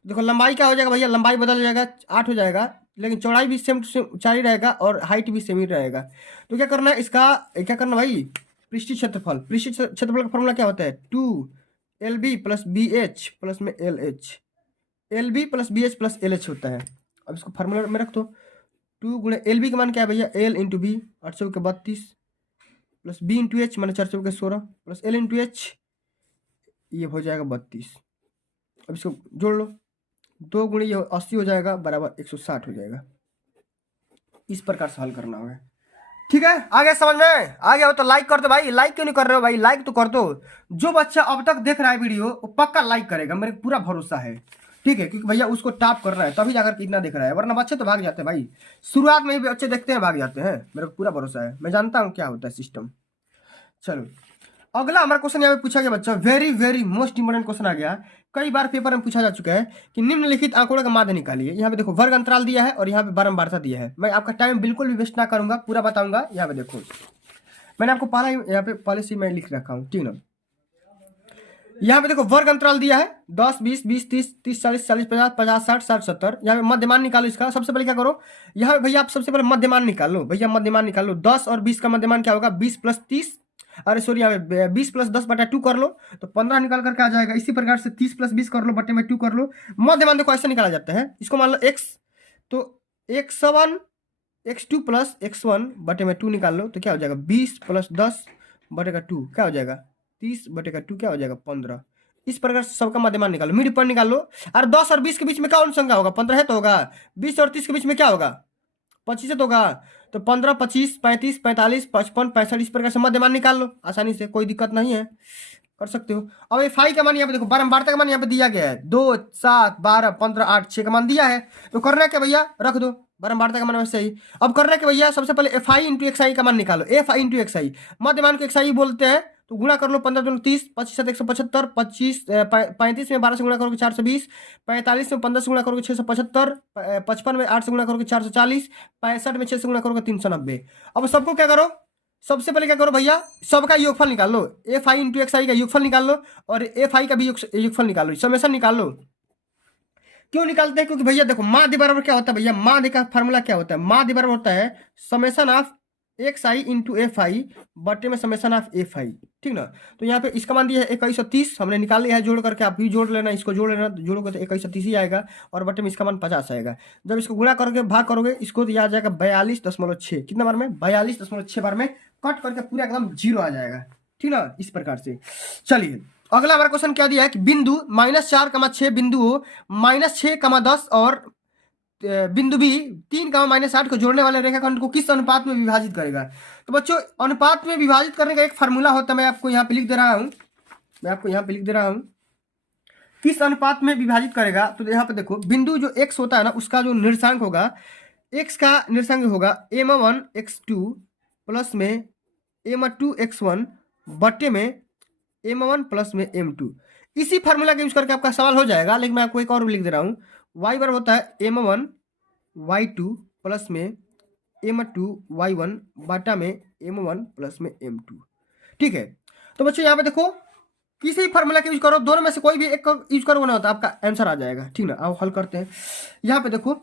देखो लंबाई क्या हो जाएगा भैया, लंबाई बदल जाएगा, 8 हो जाएगा, लेकिन चौड़ाई भी सेम टू सेम 4 ही रहेगा और हाइट भी सेम ही रहेगा। तो क्या करना है इसका, क्या करना भाई, पृष्ठीय क्षेत्रफल, पृष्ठीय क्षेत्रफल का फॉर्मूला क्या होता है, 2 LB प्लस BH प्लस में LH, LB plus BH plus LH होता है। अब इसको फार्मूला में रख दो, 2 गुणे LB का मान क्या है भैया, L इंटू बी, 8 चौके 32 प्लस B इंटू एच माने 4 चौके 16 प्लस L इंटू एच, ये हो जाएगा 32। अब इसको जोड़ लो, 2 गुणे ये 80 हो जाएगा बराबर 160 हो जाएगा। इस प्रकार से हल करना होगा। ठीक है, आ गया समझ में, आ गया हो तो लाइक कर दो भाई। लाइक क्यों नहीं कर रहे हो भाई, लाइक तो कर दो। जो बच्चा अब तक देख रहा है वीडियो वो पक्का लाइक करेगा, मेरे को पूरा भरोसा है। ठीक है, क्योंकि भैया उसको टॉप करना है तभी जाकर कितना देख रहा है, वरना बच्चे तो भाग जाते हैं भाई। शुरुआत में ही बच्चे देखते हैं भाग जाते हैं, मेरे को पूरा भरोसा है, मैं जानता हूँ क्या होता है सिस्टम। चलो अगला हमारा क्वेश्चन यहाँ पे पूछा गया बच्चा, very very most important question आ गया, कई बार पेपर में पूछा जा चुका है कि निम्नलिखित आंकड़ों का माध्य निकालिए। यहाँ पे देखो वर्ग अंतराल दिया है और यहाँ पे बारंबारता दिया है। मैं आपका टाइम बिल्कुल भी वेस्ट ना करूंगा, पूरा बताऊंगा। यहाँ पे देखो मैंने आपको यहाँ पे पहले से मैं लिख रखा हूँ, ठीक ना। यहाँ पे देखो वर्ग अंतराल दिया है 10 20 20 30 30 40 40 50 50 60 60 70। यहाँ पे मध्यमान निकालो इसका। सबसे पहले क्या करो, यहाँ पे भैया आप सबसे पहले मध्यमान निकालो, भैया मध्यमान निकालो। 10 और 20 का मध्यमान क्या होगा, 20 प्लस 30, अरे सॉरी यहाँ पे 20 प्लस 10 बटा 2 कर लो तो 15 निकाल करके आ जाएगा। इसी प्रकार से 30 प्लस 20 कर लो बटे में 2 कर लो। मध्यमान देखो ऐसे निकाला जाता है, इसको मान लो x, तो x1 x2 प्लस x1 बटे में 2 निकाल लो तो क्या हो जाएगा, 20 प्लस 10 बटे का 2 क्या हो जाएगा, 30 बटे का 2 क्या हो जाएगा, 15। इस प्रकार से सबका मध्यमान निकालो, मिड पॉइंट निकाल लो। और 10 और 20 के बीच में कौन संख्या होगा, 15 है तो होगा। 20 और 30 के बीच में क्या होगा, 25 तो होगा। तो 15 25 35 45 55 65 इस प्रकार से मध्यमान निकाल लो आसानी से, कोई दिक्कत नहीं है, कर सकते हो। अब ये फाई का मान यहाँ पे देखो, बारंबारता का मान यहाँ पे दिया गया है, 2 7 12 15 8 6 का मान दिया है। तो करना है क्या भैया, रख दो बारंबारता का मान वैसे ही। अब करना है कि भैया सबसे पहले एफ आई इंटू एक्स आई का मान निकालो। एफ आई इंटू एक्स आई, मध्यमान को एक्स आई बोलते हैं, तो गुणा कर लो 15 दूनी 30, 25 7 175, 25 35 में 12 से गुणा करोगे 420, 45 में 15 से गुणा करोगे 675, 55 में 8 से गुणा करोगे 440, 65 में 6 से गुणा करोगे 390। अब सबको क्या करो, सबसे पहले क्या करो भैया, सबका योगफल निकाल लो। एफ आई इंटू एक्स आई का योगफल निकाल लो और एफ आई का भी योगफल निकाल लो, समेशन निकाल लो। क्यों निकालते हैं, क्योंकि भैया देखो माध्य बराबर क्या होता है भैया, माध्य का फार्मूला क्या होता है, माध्य बराबर होता है summation of x I into F I बटे में समेशन ऑफ एफ आई, ठीक ना। तो यहाँ पे इसका मान दिया है 2130, हमने निकाल लिया है जोड़ करके, आप भी जोड़ लेना, इसको जोड़ लेना, तो जोड़ोगे तो 2130 ही आएगा और बटे में इसका मान 50 आएगा। जब इसको गुणा करके भाग करोगे इसको तो यह आ जाएगा 42.6, कितना बार में, 42.6 बार में कट करके पूरा एकदम 0 आ जाएगा, ठीक ना। इस प्रकार से चलिए अगला हमारा क्वेश्चन क्या दिया है कि बिंदु -4,6 बिंदु -6,10 और बिंदु बी 3,-8 को जोड़ने वाले रेखाखंड को किस अनुपात में विभाजित करेगा। तो बच्चों अनुपात में विभाजित करने का एक फार्मूला होता है, मैं आपको यहाँ पे लिख दे रहा हूँ, किस अनुपात में विभाजित करेगा। तो यहाँ पे देखो बिंदु जो x होता है ना, उसका जो निर्देशांक होगा, x का निर्देशांक होगा m1 x2 प्लस में m2 x1 बटे में m1 प्लस में m2। इसी फार्मूला का यूज करके आपका सवाल हो जाएगा, लेकिन मैं आपको एक और लिख दे रहा हूँ, y बराबर होता है m1 y2 प्लस में m2 y1 बटा में m1 प्लस में m2, ठीक है। तो बच्चों यहाँ पे देखो किसी फार्मूला का यूज करो, दोनों में से कोई भी एक यूज करोगे ना तो आपका आंसर आ जाएगा, ठीक ना। आओ हल करते हैं। यहाँ पे देखो,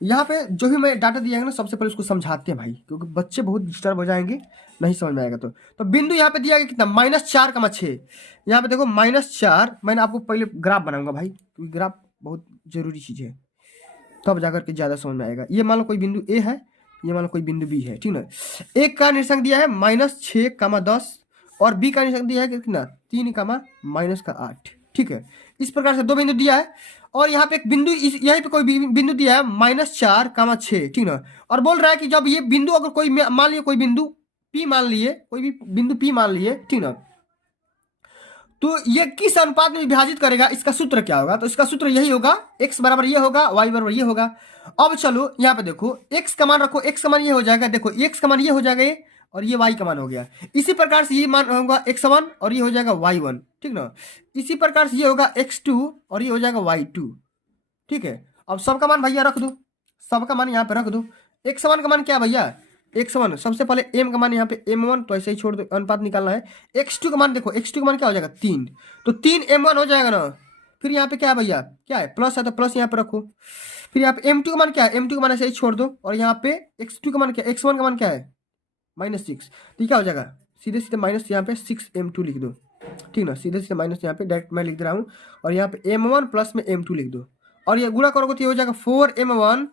यहाँ पे जो भी मैं डाटा दिया है ना सबसे पहले उसको समझाते हैं भाई, क्योंकि बच्चे बहुत डिस्टर्ब हो जाएंगे, नहीं समझ में आएगा। तो बिंदु यहाँ पे दिया गया कितना, -4,6। यहाँ पे देखो -4, मैंने आपको पहले ग्राफ बनाऊंगा भाई, क्योंकि ग्राफ बहुत जरूरी चीज़ है, तब जाकर के ज़्यादा समझ में आएगा। ये मान लो कोई बिंदु ए है, ये मान लो कोई बिंदु बी है, ठीक ना। एक का निर्देशांक दिया है -6,10 और बी का निर्देशांक दिया है कितना, 3, -8, ठीक है। इस प्रकार से दो बिंदु दिया है और यहाँ पे एक बिंदु, यहीं पे कोई बिंदु दिया है -4,6, ठीक ना। और बोल रहा है कि जब ये बिंदु अगर कोई मान लिए, कोई बिंदु P मान लिए, कोई भी बिंदु P मान लिए, ठीक ना, तो ये किस अनुपात में विभाजित करेगा, इसका सूत्र क्या होगा। तो इसका सूत्र यही होगा, x बराबर ये होगा, y बराबर ये होगा। अब चलो यहाँ पे देखो x का मान रखो, x का मान ये हो जाएगा, देखो x का मान ये हो जाएगा ये, और ये y का मान हो गया। इसी प्रकार से ये मान होगा x1 और ये हो जाएगा y1, ठीक ना। इसी प्रकार से ये होगा x2 और ये हो जाएगा y2। ठीक है, अब सबका मान भैया रख दो, सबका मान यहाँ पे रख दो। x1 का मान क्या है भैया, x1 सबसे पहले m का मान यहाँ पे m1, तो ऐसे ही छोड़ दो, अनुपात निकालना है। x2 का मान देखो, x2 का मान क्या हो जाएगा 3, तो 3m1 हो जाएगा ना। फिर यहाँ पे क्या है भैया, क्या है प्लस है, तो प्लस यहाँ पे रखो। फिर यहाँ पे m2 का मान क्या है, m2 का मान ऐसे ही छोड़ दो, और यहाँ पे x2 का मान क्या है, x1 का मान क्या है -6, तो क्या हो जाएगा सीधे सीधे माइनस यहाँ पे 6m2 लिख दो। ठीक ना, सीधे सीधे माइनस यहाँ पे डायरेक्ट मैं लिख दे रहा हूँ, और यहाँ पे m1 प्लस में m2 लिख दो, और ये गुणा करोगे तो ये हो जाएगा 4m1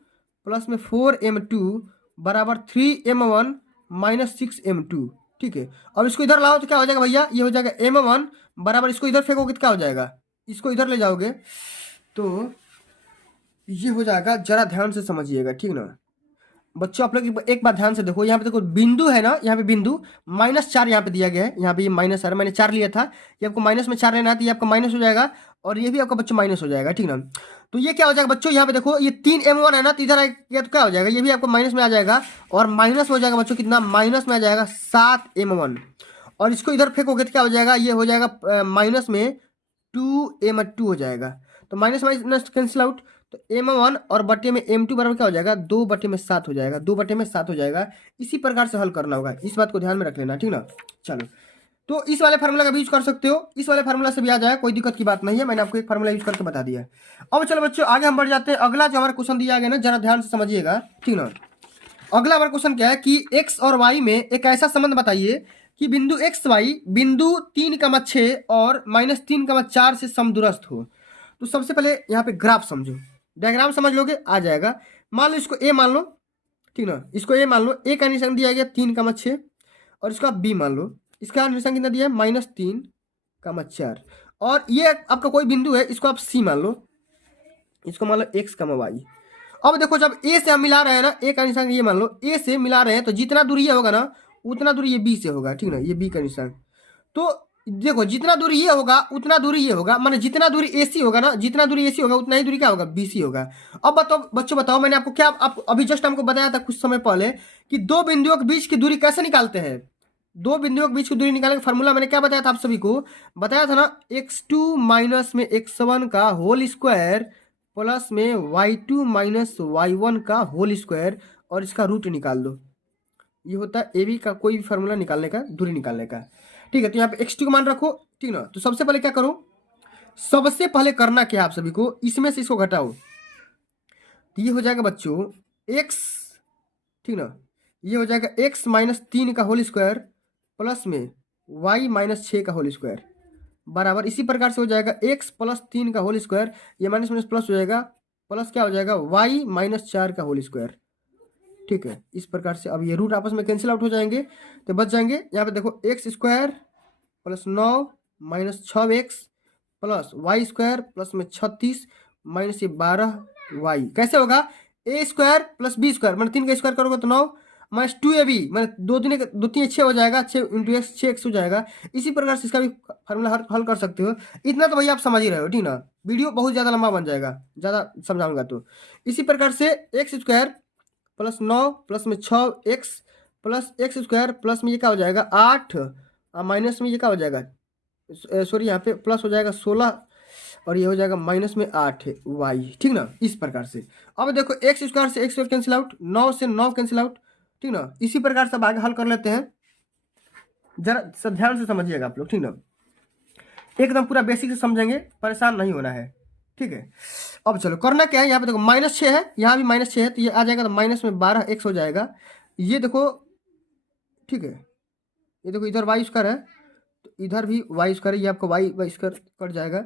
प्लस में 4m2 बराबर 3m1 माइनस 6m2। ठीक है, अब इसको इधर लाओ तो क्या हो जाएगा भैया, ये हो जाएगा m1 बराबर, इसको इधर फेंकोगे तो क्या हो जाएगा, इसको इधर ले जाओगे तो ये हो जाएगा, जरा ध्यान से समझिएगा। ठीक ना बच्चों, आप लोग एक बात ध्यान से देखो, यहाँ पे देखो बिंदु है ना, यहाँ पे बिंदु -4 यहाँ पे दिया गया है, यहाँ पे ये माइनस है, मैंने 4 लिया था, ये आपको माइनस में 4 लेना है, तो ये आपका माइनस हो जाएगा, और ये भी आपका बच्चों माइनस हो जाएगा। ठीक ना, तो ये क्या हो जाएगा बच्चों, यहाँ पे देखो ये 3m1 है ना, तो इधर ये तो क्या हो जाएगा, ये भी आपको माइनस में आ जाएगा, और माइनस हो जाएगा बच्चों कितना, माइनस में आ जाएगा 7m1, और इसको इधर फेंकोगे तो क्या हो जाएगा, ये हो जाएगा माइनस में 2m2 हो जाएगा, तो माइनस माइनस कैंसिल आउट, तो m1 और बटे में m2 बराबर क्या हो जाएगा, 2/7 हो जाएगा, 2/7 हो जाएगा। इसी प्रकार से हल करना होगा, इस बात को ध्यान में रख लेना। ठीक ना, चलो तो इस वाले फार्मूला का भी यूज कर सकते हो, इस वाले फार्मूला से भी आ जाएगा, कोई दिक्कत की बात नहीं है, मैंने आपको एक फार्मूला यूज करके बता दिया है। अब चलो बच्चों आगे हम बढ़ जाते हैं, अगला जो हमारा क्वेश्चन दिया गया ना, जरा ध्यान से समझिएगा। ठीक ना, अगला हमारा क्वेश्चन क्या है कि x और y में एक ऐसा संबंध बताइए कि बिंदु x y बिंदु 3,6 और -3,4 से समदूरस्थ हो। तो सबसे पहले यहाँ पे ग्राफ समझो, डायग्राम समझ लोगे आ जाएगा। मान लो इसको a मान लो, ठीक ना, इसको a मान लो, a का निशान दिया गया 3,6, और इसको आप b मान लो, इसका निशान कितना दिया है -3,4, और ये आपका कोई बिंदु है, इसको आप c मान लो, इसको मान लो x, y। अब देखो जब a से हम मिला रहे हैं ना, a का निशान ये मान लो, a से मिला रहे हैं, तो जितना दूरी ये होगा ना उतना दूरी ये b से होगा। ठीक ना, ये b का निशान, तो देखो जितना दूरी ये होगा उतना दूरी ये होगा, माने जितना दूरी AC होगा ना, जितना दूरी AC होगा उतना ही दूरी क्या होगा, BC होगा। अब बताओ बच्चों, बताओ मैंने आपको क्या, आप अभी जस्ट हमको बताया था कुछ समय पहले कि दो बिंदुओं के बीच की दूरी कैसे निकालते हैं, दो बिंदुओं के बीच की दूरी निकालने का फॉर्मूला मैंने क्या बताया था, आप सभी को बताया था ना, x2 माइनस में x1 का होल स्क्वायर प्लस में y2 माइनस y1 का होल स्क्वायर, और इसका रूट निकाल दो। ये होता है AB का कोई भी फार्मूला निकालने का, दूरी निकालने का। ठीक है, तो यहाँ पे x2 का मान रखो। ठीक ना, तो सबसे पहले क्या करो, सबसे पहले करना क्या आप सभी को, इसमें से इसको घटाओ, तो ये हो जाएगा बच्चों x। ठीक ना, ये हो जाएगा x -3 का होल स्क्वायर प्लस में y -6 का होल स्क्वायर बराबर, इसी प्रकार से हो जाएगा x + 3 का होल स्क्वायर, ये माइनस माइनस प्लस हो जाएगा, प्लस क्या हो जाएगा y -4 का होल स्क्वायर। ठीक है, इस प्रकार से अब ये रूट आपस में कैंसिल आउट हो जाएंगे, तो बच जाएंगे यहाँ पे देखो x² + 9 - 6x plus y² plus में 36 माइनस ये 12y, कैसे होगा, a² + b² मैंने 3 का स्क्वायर करोगे तो 9 माइनस 2ab, मैंने 2 3 6 हो जाएगा, 6 × x 6x हो जाएगा। इसी प्रकार से इसका भी फार्मूला हल कर सकते हो। इतना तो भैया आप समझ ही रहे हो। ठीक ना, वीडियो बहुत ज़्यादा लंबा बन जाएगा ज़्यादा समझाऊंगा तो। इसी प्रकार से x² + 9 प्लस में 6x प्लस x² प्लस में ये क्या हो जाएगा 8, माइनस में ये क्या हो जाएगा, सॉरी यहाँ पे प्लस हो जाएगा 16, और ये हो जाएगा माइनस में 8y। ठीक ना, इस प्रकार से। अब देखो x² से x² कैंसिल आउट, 9 से 9 कैंसिल आउट। ठीक ना, इसी प्रकार से अब आगे हल कर लेते हैं, जरा सब ध्यान से समझिएगा आप लोग। ठीक ना, एकदम पूरा बेसिक से समझेंगे, परेशान नहीं होना है। ठीक है, अब चलो करना क्या है, यहाँ पे देखो -6 है, यहाँ भी -6 है, तो ये आ जाएगा तो माइनस में 12x हो जाएगा। ये देखो, ठीक है, ये देखो इधर y² है, तो इधर भी y² है, ये आपको y² कट जाएगा,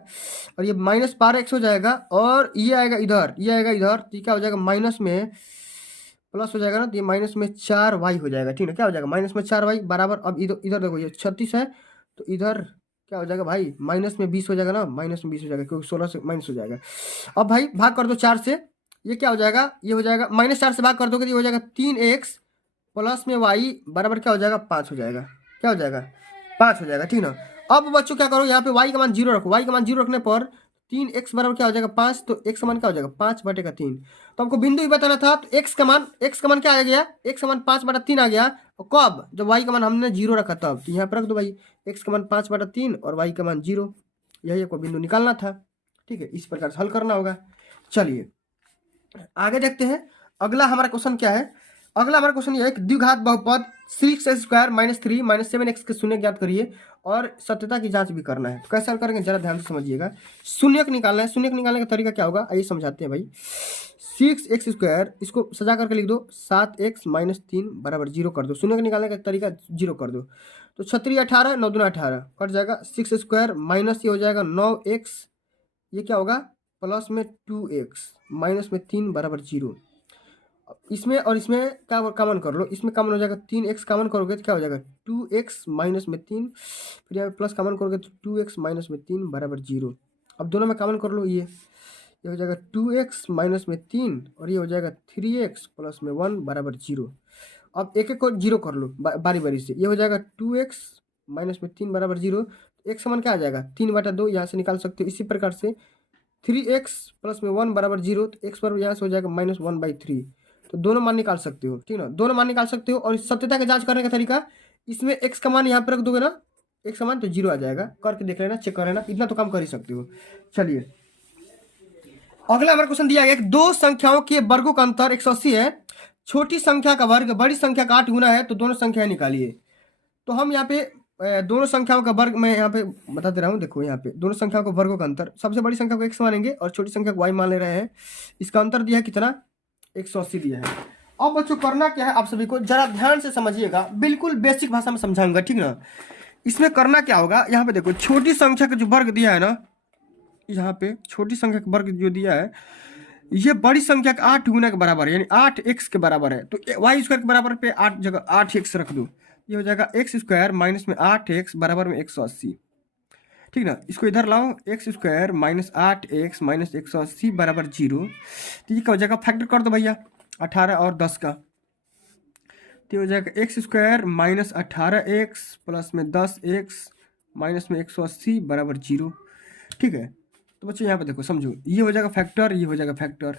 और ये -12x हो जाएगा, और ये आएगा इधर, ये आएगा इधर, तो क्या हो जाएगा माइनस में प्लस हो जाएगा ना, तो ये माइनस में 4y हो जाएगा। ठीक है, क्या हो जाएगा माइनस में 4y बराबर, अब इधर देखो ये 36 है, तो इधर क्या हो जाएगा भाई माइनस में 20 हो जाएगा ना, माइनस में 20 हो जाएगा क्योंकि 16 से माइनस हो जाएगा। अब भाई भाग कर दो 4 से, ये क्या हो जाएगा, ये हो जाएगा -4 से भाग कर दोगे तो ये हो जाएगा 3x प्लस में y बराबर क्या हो जाएगा 5 हो जाएगा, क्या हो जाएगा 5 हो जाएगा। ठीक ना, अब बच्चों क्या करो, यहाँ पे y का मान 0 रखो, y का मान 0 रखने पर 3x बराबर क्या हो जाएगा 5, तो x का मान क्या हो जाएगा 5/3। तो हमको बिंदु भी बताना था, तो x का मान क्या आ गया, x का मान 5/3 आ गया, और कब? जब y का मान हमने 0 रखा तब। तो यहाँ पर रख दो भाई, x का मान 5/3 और y का मान 0। यही एक बिंदु निकालना था। ठीक है, इस प्रकार से हल करना होगा। चलिए आगे देखते हैं। अगला हमारा क्वेश्चन क्या है? अगला हमारा क्वेश्चन ये है कि द्विघात बहुपद 6x² - 3 - 7x के शून्य ज्ञात करिए और सत्यता की जांच भी करना है। तो कैसे हल करेंगे जरा ध्यान से समझिएगा। शून्यक निकालना है। शून्यक निकालने का तरीका क्या होगा आइए समझाते हैं भाई। 6x², इसको सजा करके लिख दो, 7x - 3 = 0 कर दो। शून्यक निकालने का तरीका 0 कर दो। तो 6 × 18 9 दूना 18 कट जाएगा। 6² माइनस ये हो जाएगा 9x, ये क्या होगा प्लस में 2x माइनस में 3 = 0। इसमें और इसमें क्या कॉमन कर लो, इसमें कॉमन हो जाएगा 3x कॉमन करोगे तो क्या हो जाएगा 2x माइनस में 3, फिर यहाँ पे प्लस कॉमन करोगे तो 2x माइनस में 3 = 0। अब दोनों में कॉमन कर लो, ये हो जाएगा 2x माइनस में 3 और ये हो जाएगा 3x प्लस में 1 = 0। अब एक एक को 0 कर लो बारी बारी से। ये हो जाएगा 2x माइनस में 3 = 0। एक समान क्या आ जाएगा 3/2, यहाँ से निकाल सकते हो। इसी प्रकार से 3x प्लस में 1 = 0, तो x पर यहाँ से हो जाएगा -1/3। तो दोनों मान निकाल सकते हो, ठीक ना, दोनों मान निकाल सकते हो। और सत्यता की जांच करने का तरीका, इसमें x का मान यहाँ पर रख दोगे ना, x का मान तो 0 आ जाएगा। करके देख लेना, चेक कर लेना, इतना तो काम कर ही सकते हो। चलिए अगला हमारा क्वेश्चन दिया गया कि दो संख्याओं के वर्गों का अंतर 180 है। छोटी संख्या का वर्ग बड़ी संख्या का 8 गुना है, तो दोनों संख्याएं निकालिए। तो हम यहाँ पे दोनों संख्याओं का वर्ग मैं यहाँ पे बता दे रहा हूँ। देखो यहाँ पे दोनों संख्याओं के वर्गों का अंतर, सबसे बड़ी संख्या को x मानेंगे और छोटी संख्या को y मान ले रहे हैं। इसका अंतर दिया है कितना 180 दिया है। अब बच्चों करना क्या है आप सभी को जरा ध्यान से समझिएगा, बिल्कुल बेसिक भाषा में समझाऊंगा, ठीक ना। इसमें करना क्या होगा, यहाँ पे देखो छोटी संख्या का जो वर्ग दिया है ना, यहाँ पे छोटी संख्या का वर्ग जो दिया है ये बड़ी संख्या का 8 गुना के बराबर है, यानी 8x के बराबर है। तो y² के बराबर पे 8 जगह 8x रख दो, ये हो जाएगा x² माइनस में 8x बराबर में 180। ठीक ना, इसको इधर लाओ, x² माइनस 8x माइनस 180 बराबर 0। तो ये क्या हो जाएगा, फैक्टर कर दो भैया 18 और 10 का। तो हो जाएगा x² माइनस 18x प्लस में 10x माइनस में 180 बराबर 0। ठीक है, तो बच्चों यहाँ पे देखो समझो, ये हो जाएगा फैक्टर, ये हो जाएगा फैक्टर।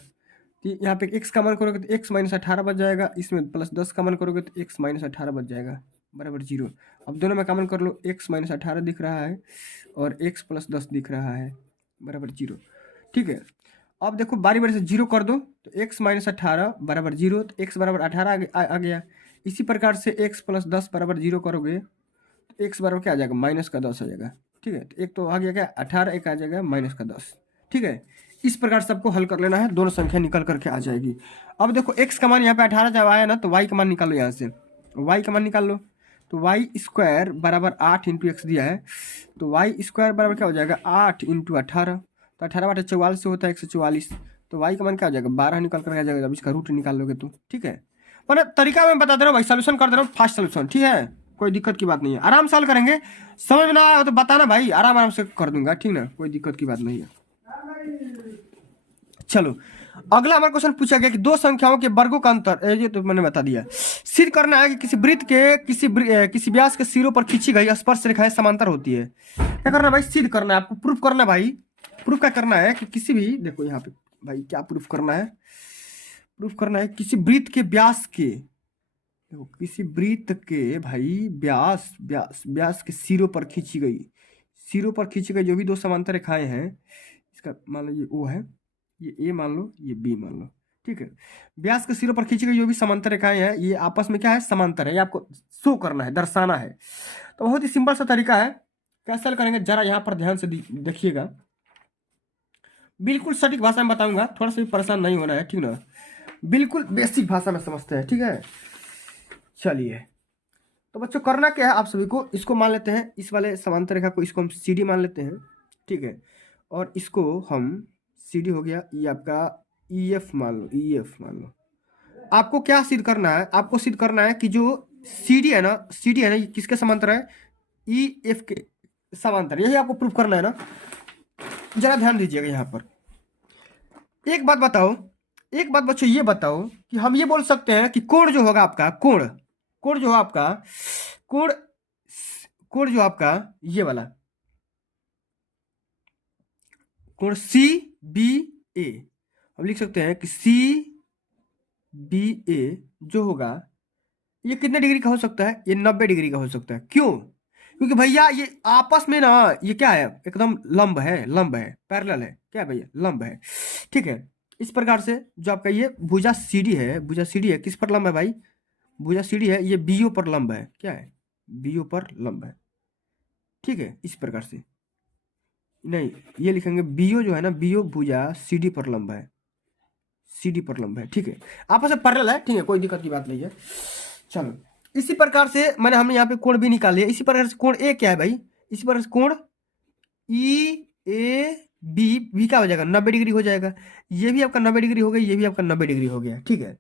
तो यहाँ पे x का मान करोगे तो x माइनस 18 बच जाएगा, इसमें प्लस 10 का मान करोगे तो x माइनस 18 बच जाएगा बराबर 0। अब दोनों में कॉमन कर लो, x माइनस 18 दिख रहा है और x प्लस 10 दिख रहा है बराबर 0। ठीक है, अब देखो बारी बारी से 0 कर दो, तो x माइनस 18 बराबर 0, तो x बराबर 18 आ गया। इसी प्रकार से x प्लस 10 बराबर 0 करोगे तो x बराबर क्या आ जाएगा -10 आ जाएगा। ठीक है, तो एक तो आ गया क्या 18, एक आ जाएगा -10। ठीक है, इस प्रकार सबको हल कर लेना है, दोनों संख्या निकल करके आ जाएगी। अब देखो x का मान यहाँ पे 18 जब आया ना, तो y का मान निकालो, यहाँ से y का मान निकाल लो। तो y² बराबर 8 × x दिया है, तो y² बराबर क्या हो जाएगा 8 × 18। तो 18/44 से होता है 144। तो y का मान क्या हो जाएगा 12 निकल कर आ जाएगा जब इसका रूट निकाल लोगे तो। ठीक है, पर तरीका मैं बता दे रहा हूँ भाई, सोल्यूशन कर दे रहा हूँ, फास्ट सोल्यूशन। ठीक है, कोई दिक्कत की बात नहीं है, आराम से हल करेंगे। समझ में ना आया हो तो बताना भाई, आराम आराम से कर दूंगा, ठीक ना, कोई दिक्कत की बात नहीं है। चलो अगला हमारा क्वेश्चन पूछा गया कि दो संख्याओं के वर्गों का अंतर, ये तो मैंने बता दिया। सिद्ध करना है कि किसी वृत्त के किसी व्यास के सिरों पर खींची गई स्पर्श रेखाएं समांतर होती है। क्या करना है भाई, सिद्ध करना है आपको, प्रूफ करना है भाई। प्रूफ क्या करना है कि किसी भी, देखो यहाँ पे भाई क्या प्रूफ करना है, प्रूफ करना है किसी वृत्त के व्यास के, देखो किसी वृत्त के भाई व्यास के सिरों पर खींची गई, सिरों पर खींची गई जो भी दो समांतर रेखाएं हैं, इसका मान लो ये O है, ये A मान लो, ये B मान लो। ठीक है, व्यास के सिरों पर खींची गई जो भी समांतर रेखाएं हैं ये आपस में क्या है, समांतर है, ये आपको शो करना है, दर्शाना है। तो बहुत ही सिंपल सा तरीका है, कैसे हल करेंगे जरा यहाँ पर ध्यान से देखिएगा, बिल्कुल सटीक भाषा में बताऊंगा, थोड़ा सा भी परेशान नहीं होना है, ठीक ना, बिल्कुल बेसिक भाषा में समझते हैं। ठीक है, चलिए तो बच्चों करना क्या है आप सभी को, इसको मान लेते हैं, इस वाले समांतर रेखा को इसको हम CD मान लेते हैं। ठीक है, और इसको हम CD हो गया, ये आपका EF मान लो, EF मान लो। आपको क्या सिद्ध करना है, आपको सिद्ध करना है कि जो CD है ना, CD है ना, ये किसके समांतर है, EF के समांतर, यही आपको प्रूफ करना है ना। जरा ध्यान दीजिएगा यहाँ पर, एक बात बताओ, एक बात बच्चों ये बताओ कि हम ये बोल सकते हैं कि कोण जो होगा आपका, कोण जो आपका, कोण जो आपका ये वाला कोण CBA, हम लिख सकते हैं कि CBA जो होगा ये कितने डिग्री का हो सकता है? ये 90 डिग्री का हो सकता है। क्यों? क्योंकि भैया ये आपस में ना, ये क्या है, एकदम लंब है, लंब है, पैरेलल है, क्या है भैया, लंब है। ठीक है, इस प्रकार से जो आपका ये भुजा सीडी है, भुजा सीडी है, किस पर लंब है भाई? भुजा सीडी है, ये बीओ पर लंब है। क्या है? बीओ पर लंब है। ठीक है, इस प्रकार से नहीं, ये लिखेंगे बीओ जो है ना, बीओ भुजा सीडी पर लंब है, सीडी पर लंब है। ठीक है, आपस में पैरेलल है। ठीक है, कोई दिक्कत की बात नहीं है। चलो, इसी प्रकार से मैंने हमने यहाँ पे कोण भी निकाल लिया। इसी प्रकार से कोण ए क्या है भाई? इसी प्रकार से कोण ई ए बी क्या हो जाएगा? 90 डिग्री हो जाएगा। ये भी आपका 90 डिग्री हो गया, ये भी आपका 90 डिग्री हो गया। ठीक है,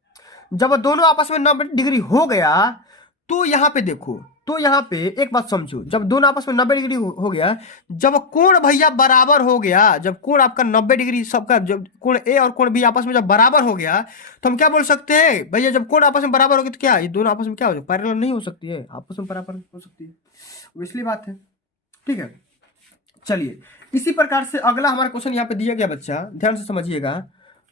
जब दोनों आपस में 90 डिग्री हो गया तो यहाँ पे देखो, तो यहाँ पे एक बात समझो, जब दोनों आपस में 90 डिग्री हो गया, जब कोण भैया बराबर हो गया, जब कोण आपका 90 डिग्री सबका, जब कोण ए और कोण बी आपस में जब बराबर हो गया, तो हम क्या बोल सकते हैं भैया? जब कोण आपस में बराबर हो गया तो क्या ये दोनों आपस में क्या हो जाए? पैरेलल नहीं हो सकती है, आपस में बराबर हो सकती है, वो इसलिए बात है। ठीक है, चलिए, इसी प्रकार से अगला हमारा क्वेश्चन यहाँ पे दिया गया बच्चा, ध्यान से समझिएगा।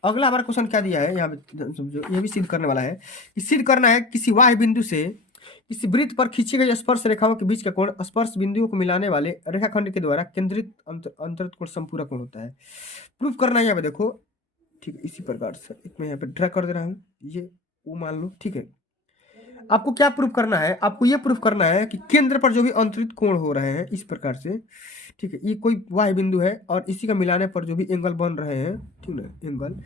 अगला हमारा क्वेश्चन क्या दिया है यहाँ पे, समझो, ये भी सिद्ध करने वाला है कि सिद्ध करना है किसी वाह्य बिंदु से किसी वृत्त पर खींची गई स्पर्श रेखाओं के बीच का कोण स्पर्श बिंदुओं को मिलाने वाले रेखाखंड के द्वारा केंद्रित अंतरित कोण संपूरक कोण होता है। प्रूफ करना है यहाँ पे देखो। ठीक है, इसी प्रकार से एक मैं यहाँ पे ड्रा कर दे रहा हूँ, ये वो मान लो। ठीक है, आपको क्या प्रूफ करना है? आपको ये प्रूफ करना है कि केंद्र पर जो भी अंतरित कोण हो रहे हैं इस प्रकार से, ठीक है, ये कोई वाह्य बिंदु है और इसी का मिलाने पर जो भी एंगल बन रहे हैं, ठीक ना, एंगल,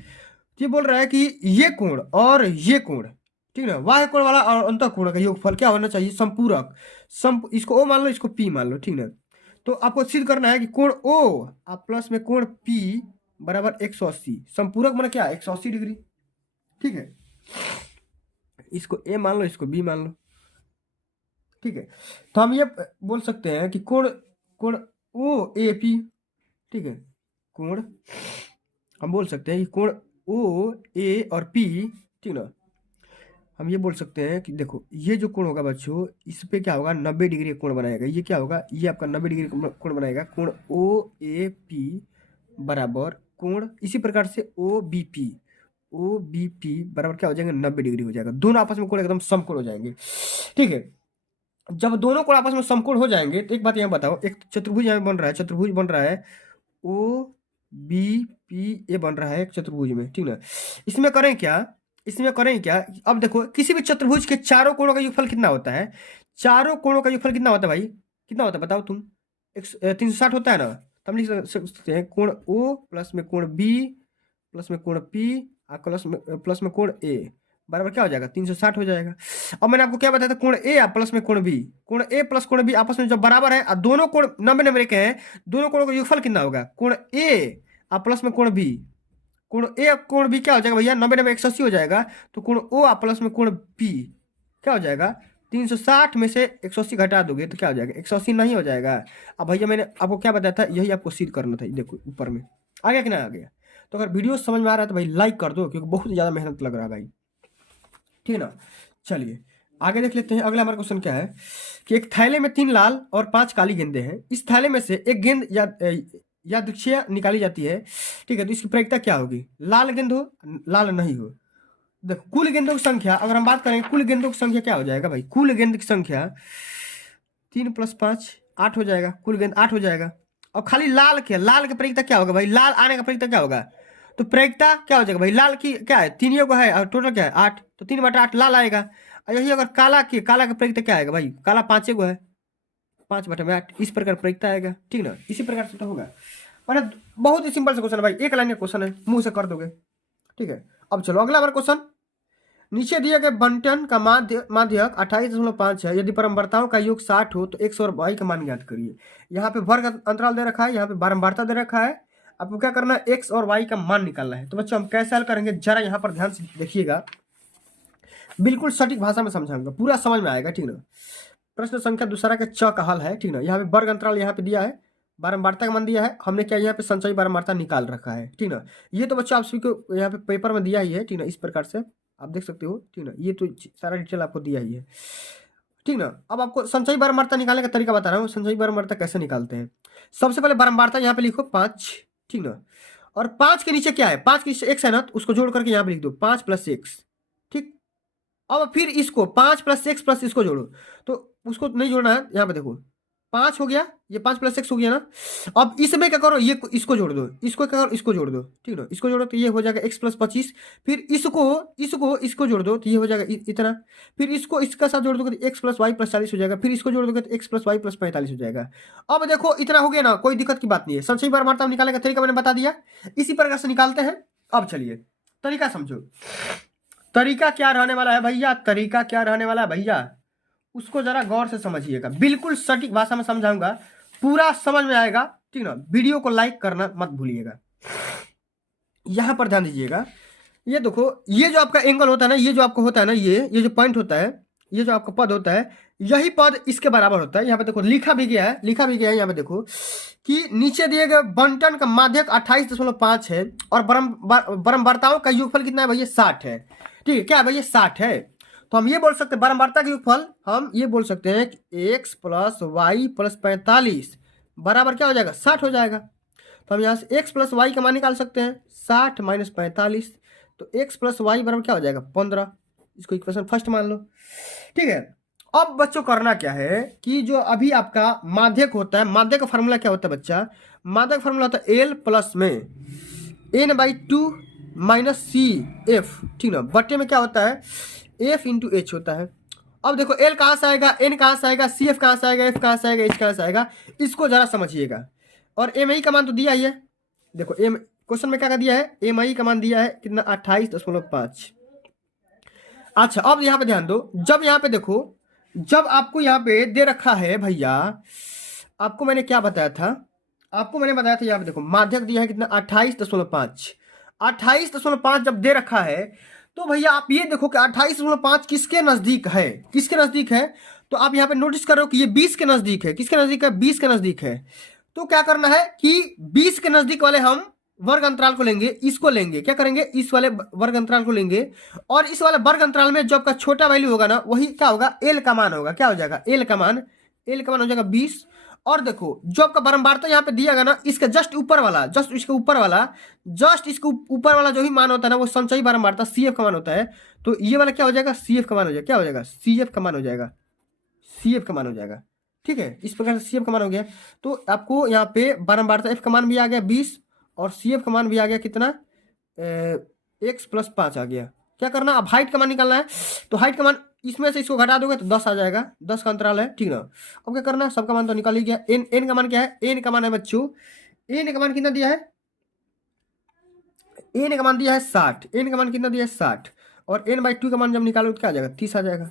ये बोल रहा है कि ये कोण और ये कोण, ठीक ना, बाह्य कोण वाला और अंतः कोण का योगफल क्या होना चाहिए? संपूरक। इसको ओ मान लो, इसको पी मान लो। ठीक ना, तो आपको सिद्ध करना है कि कोण ओ आप प्लस में कोण पी बराबर 180, संपूरक माने क्या? 180 डिग्री। ठीक है, इसको ए मान लो, इसको बी मान लो। ठीक है, तो हम ये बोल सकते हैं कि कोण कोण ओ ए पी, ठीक है, कोण हम बोल सकते हैं कि कोण ओ ए और पी, ठीक ना, हम ये बोल सकते हैं कि देखो ये जो कोण होगा बच्चों, इस पे क्या होगा? 90 डिग्री का कोण बनाएगा। ये क्या होगा? ये आपका 90 डिग्री का कोण बनाएगा। कोण ओ ए पी बराबर कोण इसी प्रकार से ओ बी पी बराबर क्या हो जाएगा? 90 डिग्री हो जाएगा। दोनों आपस में कोण एकदम समकोण हो जाएंगे। ठीक है, जब दोनों कोण आपस में समकोण हो जाएंगे तो एक बात यहाँ बताओ, एक चतुर्भुज यहाँ बन रहा है, चतुर्भुज बन रहा है ओ बी पी ए बन रहा है एक चतुर्भुज में। ठीक ना, इसमें करें क्या? इसमें करें क्या? अब देखो, किसी भी चतुर्भुज के चारों कोणों का योगफल कितना होता है? चारों कोणों का योगफल कितना होता है भाई? कितना होता है बताओ तुम? 360 होता है ना। तो हम लिख सकते हैं कोण ओ प्लस में कोण बी प्लस में कोण पी और प्लस में कोण ए बराबर क्या हो जाएगा? 360 हो जाएगा। अब मैंने आपको क्या बताया था? कोण ए प्लस में कोण बी, कोण ए प्लस कोण बी आपस में जब बराबर है और दोनों कोण 90 के हैं, दोनों कोणों का योगफल कितना होगा? कोण ए प्लस में कोण बी, कोण ए कोण बी क्या हो जाएगा भैया? 90 180 हो जाएगा। तो कोण ओ प्लस में कोण बी क्या हो जाएगा? 360 में से 180 घटा दोगे तो क्या हो जाएगा? 180 नहीं हो जाएगा। अब भैया मैंने आपको क्या बताया था? यही आपको सिद्ध करना था। देखो ऊपर में आ गया कि ना आ गया? तो अगर वीडियो समझ में आ रहा है तो भाई लाइक कर दो, क्योंकि बहुत ज़्यादा मेहनत लग रहा है भाई। ठीक है ना, चलिए आगे देख लेते हैं। अगला हमारा क्वेश्चन क्या है कि एक थैले में 3 लाल और 5 काली गेंदें हैं। इस थैले में से एक गेंद यादृच्छिक निकाली जाती है। ठीक है, तो इसकी प्रायिकता क्या होगी? लाल गेंद हो, लाल नहीं हो। देखो कुल गेंदों की संख्या, अगर हम बात करें कुल गेंदों की संख्या क्या हो जाएगा भाई? कुल गेंद की संख्या 3 + 5 8 हो जाएगा। कुल गेंद 8 हो जाएगा। और खाली लाल के प्रायिकता क्या होगा भाई? लाल आने का प्रायिकता क्या होगा? तो प्रायिकता क्या हो जाएगा भाई? लाल की क्या है? 3 को है और टोटल क्या है? 8, तो 3/8 लाल आएगा। और यही अगर काला का प्रायिकता क्या आएगा भाई? काला 5 को है, 5/8 इस प्रकार प्रायिकता आएगा। ठीक ना, इसी प्रकार से तो होगा। और बहुत ही सिंपल सा क्वेश्चन है भाई, एक लाइन का क्वेश्चन है, मुंह से कर दोगे। ठीक है, अब चलो अगला हमारा क्वेश्चन। नीचे दिए गए बंटन का माध्यक 28.5 है। यदि परम्पराओं का योग 60 हो तो x और y का मान ज्ञात करिए। यहाँ पे वर्ग अंतराल दे रखा है, यहाँ पे बारंबारता दे रखा है। आपको क्या करना है? x और y का मान निकालना है। तो बच्चों हम कैसे हल करेंगे, जरा यहाँ पर ध्यान से देखिएगा, बिल्कुल सटीक भाषा में समझाऊंगा, पूरा समझ में आएगा। ठीक ना, प्रश्न संख्या दूसरा के च का हल है। ठीक ना, यहाँ पे वर्ग अंतराल यहाँ पे दिया है, बारंबारता का मान दिया है, हमने क्या यहाँ पे संचयी बारंबारता निकाल रखा है। ठीक ना, ये तो बच्चों आप सभी को यहाँ पे पेपर में दिया ही है। ठीक ना, इस प्रकार से आप देख सकते हो। ठीक ना, ये तो सारा डिटेल आपको दिया ही है। ठीक ना, अब आपको संचयी बारंबारता निकालने का तरीका बता रहा हूँ। संचयी बारंबारता कैसे निकालते हैं? सबसे पहले बारंबारता यहाँ पे लिखो 5। ठीक ना, और 5 के नीचे क्या है? 5 के नीचे x है ना, तो उसको जोड़ करके यहाँ पे लिख दो 5 + x। ठीक, अब फिर इसको 5 प्लस एक्स प्लस इसको जोड़ो, तो उसको नहीं जोड़ना है, यहाँ पे देखो 5 हो गया, ये 5 प्लस एक्स हो गया ना। अब इसमें क्या करो, ये इसको जोड़ दो, इसको क्या करो, इसको जोड़ दो, ठीक है, इसको जोड़ो तो ये हो जाएगा x प्लस 25। फिर इसको जोड़ दो तो ये हो जाएगा इतना। फिर इसको इसका साथ जोड़ दोगे तो x प्लस वाई प्लस 40 हो जाएगा। फिर इसको जोड़ दोगे तो x प्लस वाई प्लस 45 हो जाएगा। अब देखो इतना हो गया ना, कोई दिक्कत की बात नहीं है। संचयी परमाणु निकालने का तरीका मैंने बता दिया, इसी प्रकार से निकालते हैं। अब चलिए तरीका समझो, तरीका क्या रहने वाला है भैया, तरीका क्या रहने वाला है भैया, उसको जरा गौर से समझिएगा, बिल्कुल सटीक भाषा में समझाऊंगा, पूरा समझ में आएगा, ठीक ना। वीडियो को लाइक करना मत भूलिएगा। यहां पर ध्यान दीजिएगा, ये देखो, ये जो आपका एंगल होता है ना, ये जो आपका होता है ना, ये जो पॉइंट होता है, ये जो आपका पद होता है, यही पद इसके बराबर होता है। यहाँ पे देखो लिखा भी गया है, यहाँ पे देखो कि नीचे दिए गए बंटन का माध्यक 28.5 है और बरम्बारताओं का योगफल कितना है भैया, 60 है। ठीक है, क्या है भैया, 60 है। तो हम ये बोल सकते हैं बारंबारता का योगफल, हम ये बोल सकते हैं कि x प्लस वाई प्लस 45 बराबर क्या हो जाएगा, 60 हो जाएगा। तो हम यहाँ से x प्लस वाई का मान निकाल सकते हैं, 60 माइनस 45, तो x प्लस वाई बराबर क्या हो जाएगा, 15। इसको इक्वेशन फर्स्ट मान लो, ठीक है। अब बच्चों करना क्या है कि जो अभी आपका माध्यक होता है, माध्यक का फार्मूला क्या होता है बच्चा, माध्यक फार्मूला होता है l प्लस में n/2 माइनस सी एफ, ठीक ना, बट्टे में क्या होता है, एफ इंटू एच होता है। अब देखो एल कहाँ से आएगा, एन कहाँ से आएगा, सी एफ कहाँ से आएगा, एफ कहाँ से आएगा, एच कहाँ से आएगा, इसको जरा समझिएगा। और एम आई का मान तो दिया ही है, देखो एम क्वेश्चन में क्या दिया है, एम आई का मान दिया है कितना, 28.5। अच्छा अब यहाँ पे ध्यान दो, जब यहाँ पे देखो, जब आपको यहाँ पे दे रखा है भैया, आपको मैंने क्या बताया था, आपको मैंने बताया था यहाँ पे देखो माध्यक दिया है कितना, 28.5। 28.5 जब दे रखा है तो भैया आप ये देखो कि 28.5 किसके नजदीक है, किसके नजदीक है, तो आप यहाँ पे नोटिस करो कि ये 20 के नजदीक है। किसके नजदीक है, 20 के नजदीक है। तो क्या करना है कि 20 के नजदीक वाले हम वर्ग अंतराल को लेंगे, इसको लेंगे, क्या करेंगे, इस वाले वर्ग अंतराल को लेंगे, और इस वाले वर्ग अंतराल में जो आपका छोटा वैल्यू होगा ना, वही क्या होगा, एल का मान होगा, क्या हो जाएगा, एल का मान हो जाएगा 20। और देखो जो आपका बारंबारता यहाँ पे दिया गया ना, इसके जस्ट ऊपर वाला, जस्ट इसके ऊपर वाला जो ही मान होता है ना, वो संचयी बारंबारता सी एफ का मान होता है। तो ये वाला क्या हो जाएगा, सी एफ का मान हो जाएगा, क्या हो जाएगा, सी एफ का मान हो जाएगा, सी एफ का मान हो जाएगा। ठीक है, इस प्रकार से सी एफ का मान हो गया। तो आपको यहाँ पे बारंबारता एफ का मान भी आ गया 20 और सी एफ का मान भी आ गया कितना, एक्स प्लस 5 आ गया। क्या करना, अब हाइट का मान निकालना है। तो हाइट का मान इसमें से इसको घटा दोगे तो 10 आ जाएगा, 10 का अंतराल है, ठीक ना। अब क्या करना, सबका मान तो निकाल ही गया। एन का मान क्या है, एन का मान है बच्चों, एन का मान कितना दिया है, एन का मान दिया है 60, एन का मान कितना दिया है 60, और n/2 का मान जब निकालो तो क्या आ जाएगा, 30 आ जाएगा।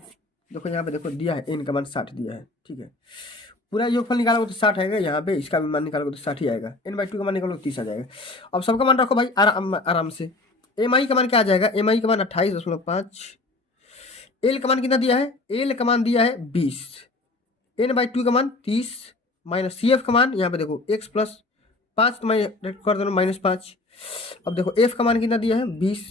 देखो यहाँ पे देखो दिया है, एन का मान 60 दिया है, ठीक है। पूरा योगफल निकालोगे तो 60 आएगा, यहाँ पे इसका भी मान निकालोगे तो 60 ही आएगा, n/2 का मान निकालोगे 30 आ जाएगा। अब सबका मान रखो भाई आराम से। एम आई का मान क्या आ जाएगा, एम आई का मान 28.5, एल का मान कितना दिया है, एल का मान दिया है 20, n/2 का मान 30, माइनस सी एफ का मान यहाँ पे देखो x प्लस 5, तो मैं कर दो -5। अब देखो एफ का मान कितना दिया है 20,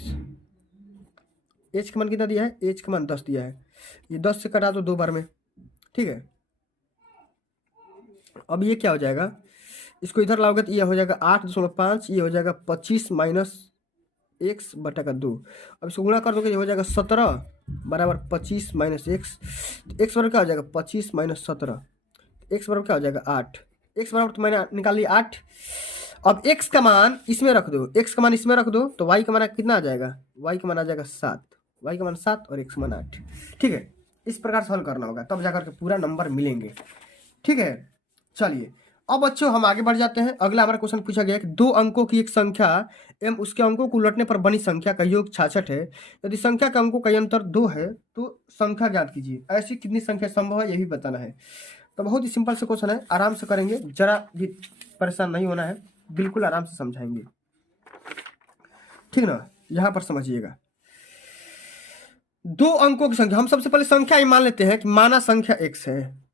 एच का मान कितना दिया है, एच का मान 10 दिया है, ये 10 से कटा दो 2 बार में, ठीक है। अब ये क्या हो जाएगा, इसको इधर लाओगे तो ये हो जाएगा 8.5, ये हो जाएगा 25 माइनस एक्स बटा का 2। अब इसको गुणा कर दोगे, ये हो जाएगा 17 बराबर 25 माइनस एक्स। एक्स बराबर क्या हो जाएगा, 25 माइनस 17, एक्स बराबर क्या हो जाएगा 8। एक्स बराबर तो मैंने निकाल लिया 8। अब एक्स का मान इसमें रख दो, एक्स का मान इसमें रख दो, तो वाई का मान कितना आ जाएगा, वाई का मान आ जाएगा 7, वाई का मान 7 और एक्स मान 8। ठीक है, इस प्रकार से हल करना होगा, तब जाकर के पूरा नंबर मिलेंगे। ठीक है, चलिए अब बच्चों हम आगे बढ़ जाते हैं। अगला हमारा क्वेश्चन पूछा गया कि 2 अंकों की एक संख्या एवं उसके अंकों को उलटने पर बनी संख्या का योग 66 है। यदि संख्या के अंकों का अंतर 2 है तो संख्या ज्ञात कीजिए। ऐसी कितनी संख्या संभव है, ये भी बताना है। तो बहुत ही सिंपल से क्वेश्चन है, आराम से करेंगे, जरा भी परेशान नहीं होना है, बिल्कुल आराम से समझाएंगे, ठीक ना। यहाँ पर समझिएगा, 2 अंकों की संख्या, हम सबसे पहले संख्या ही मान लेते हैं कि माना संख्या x है।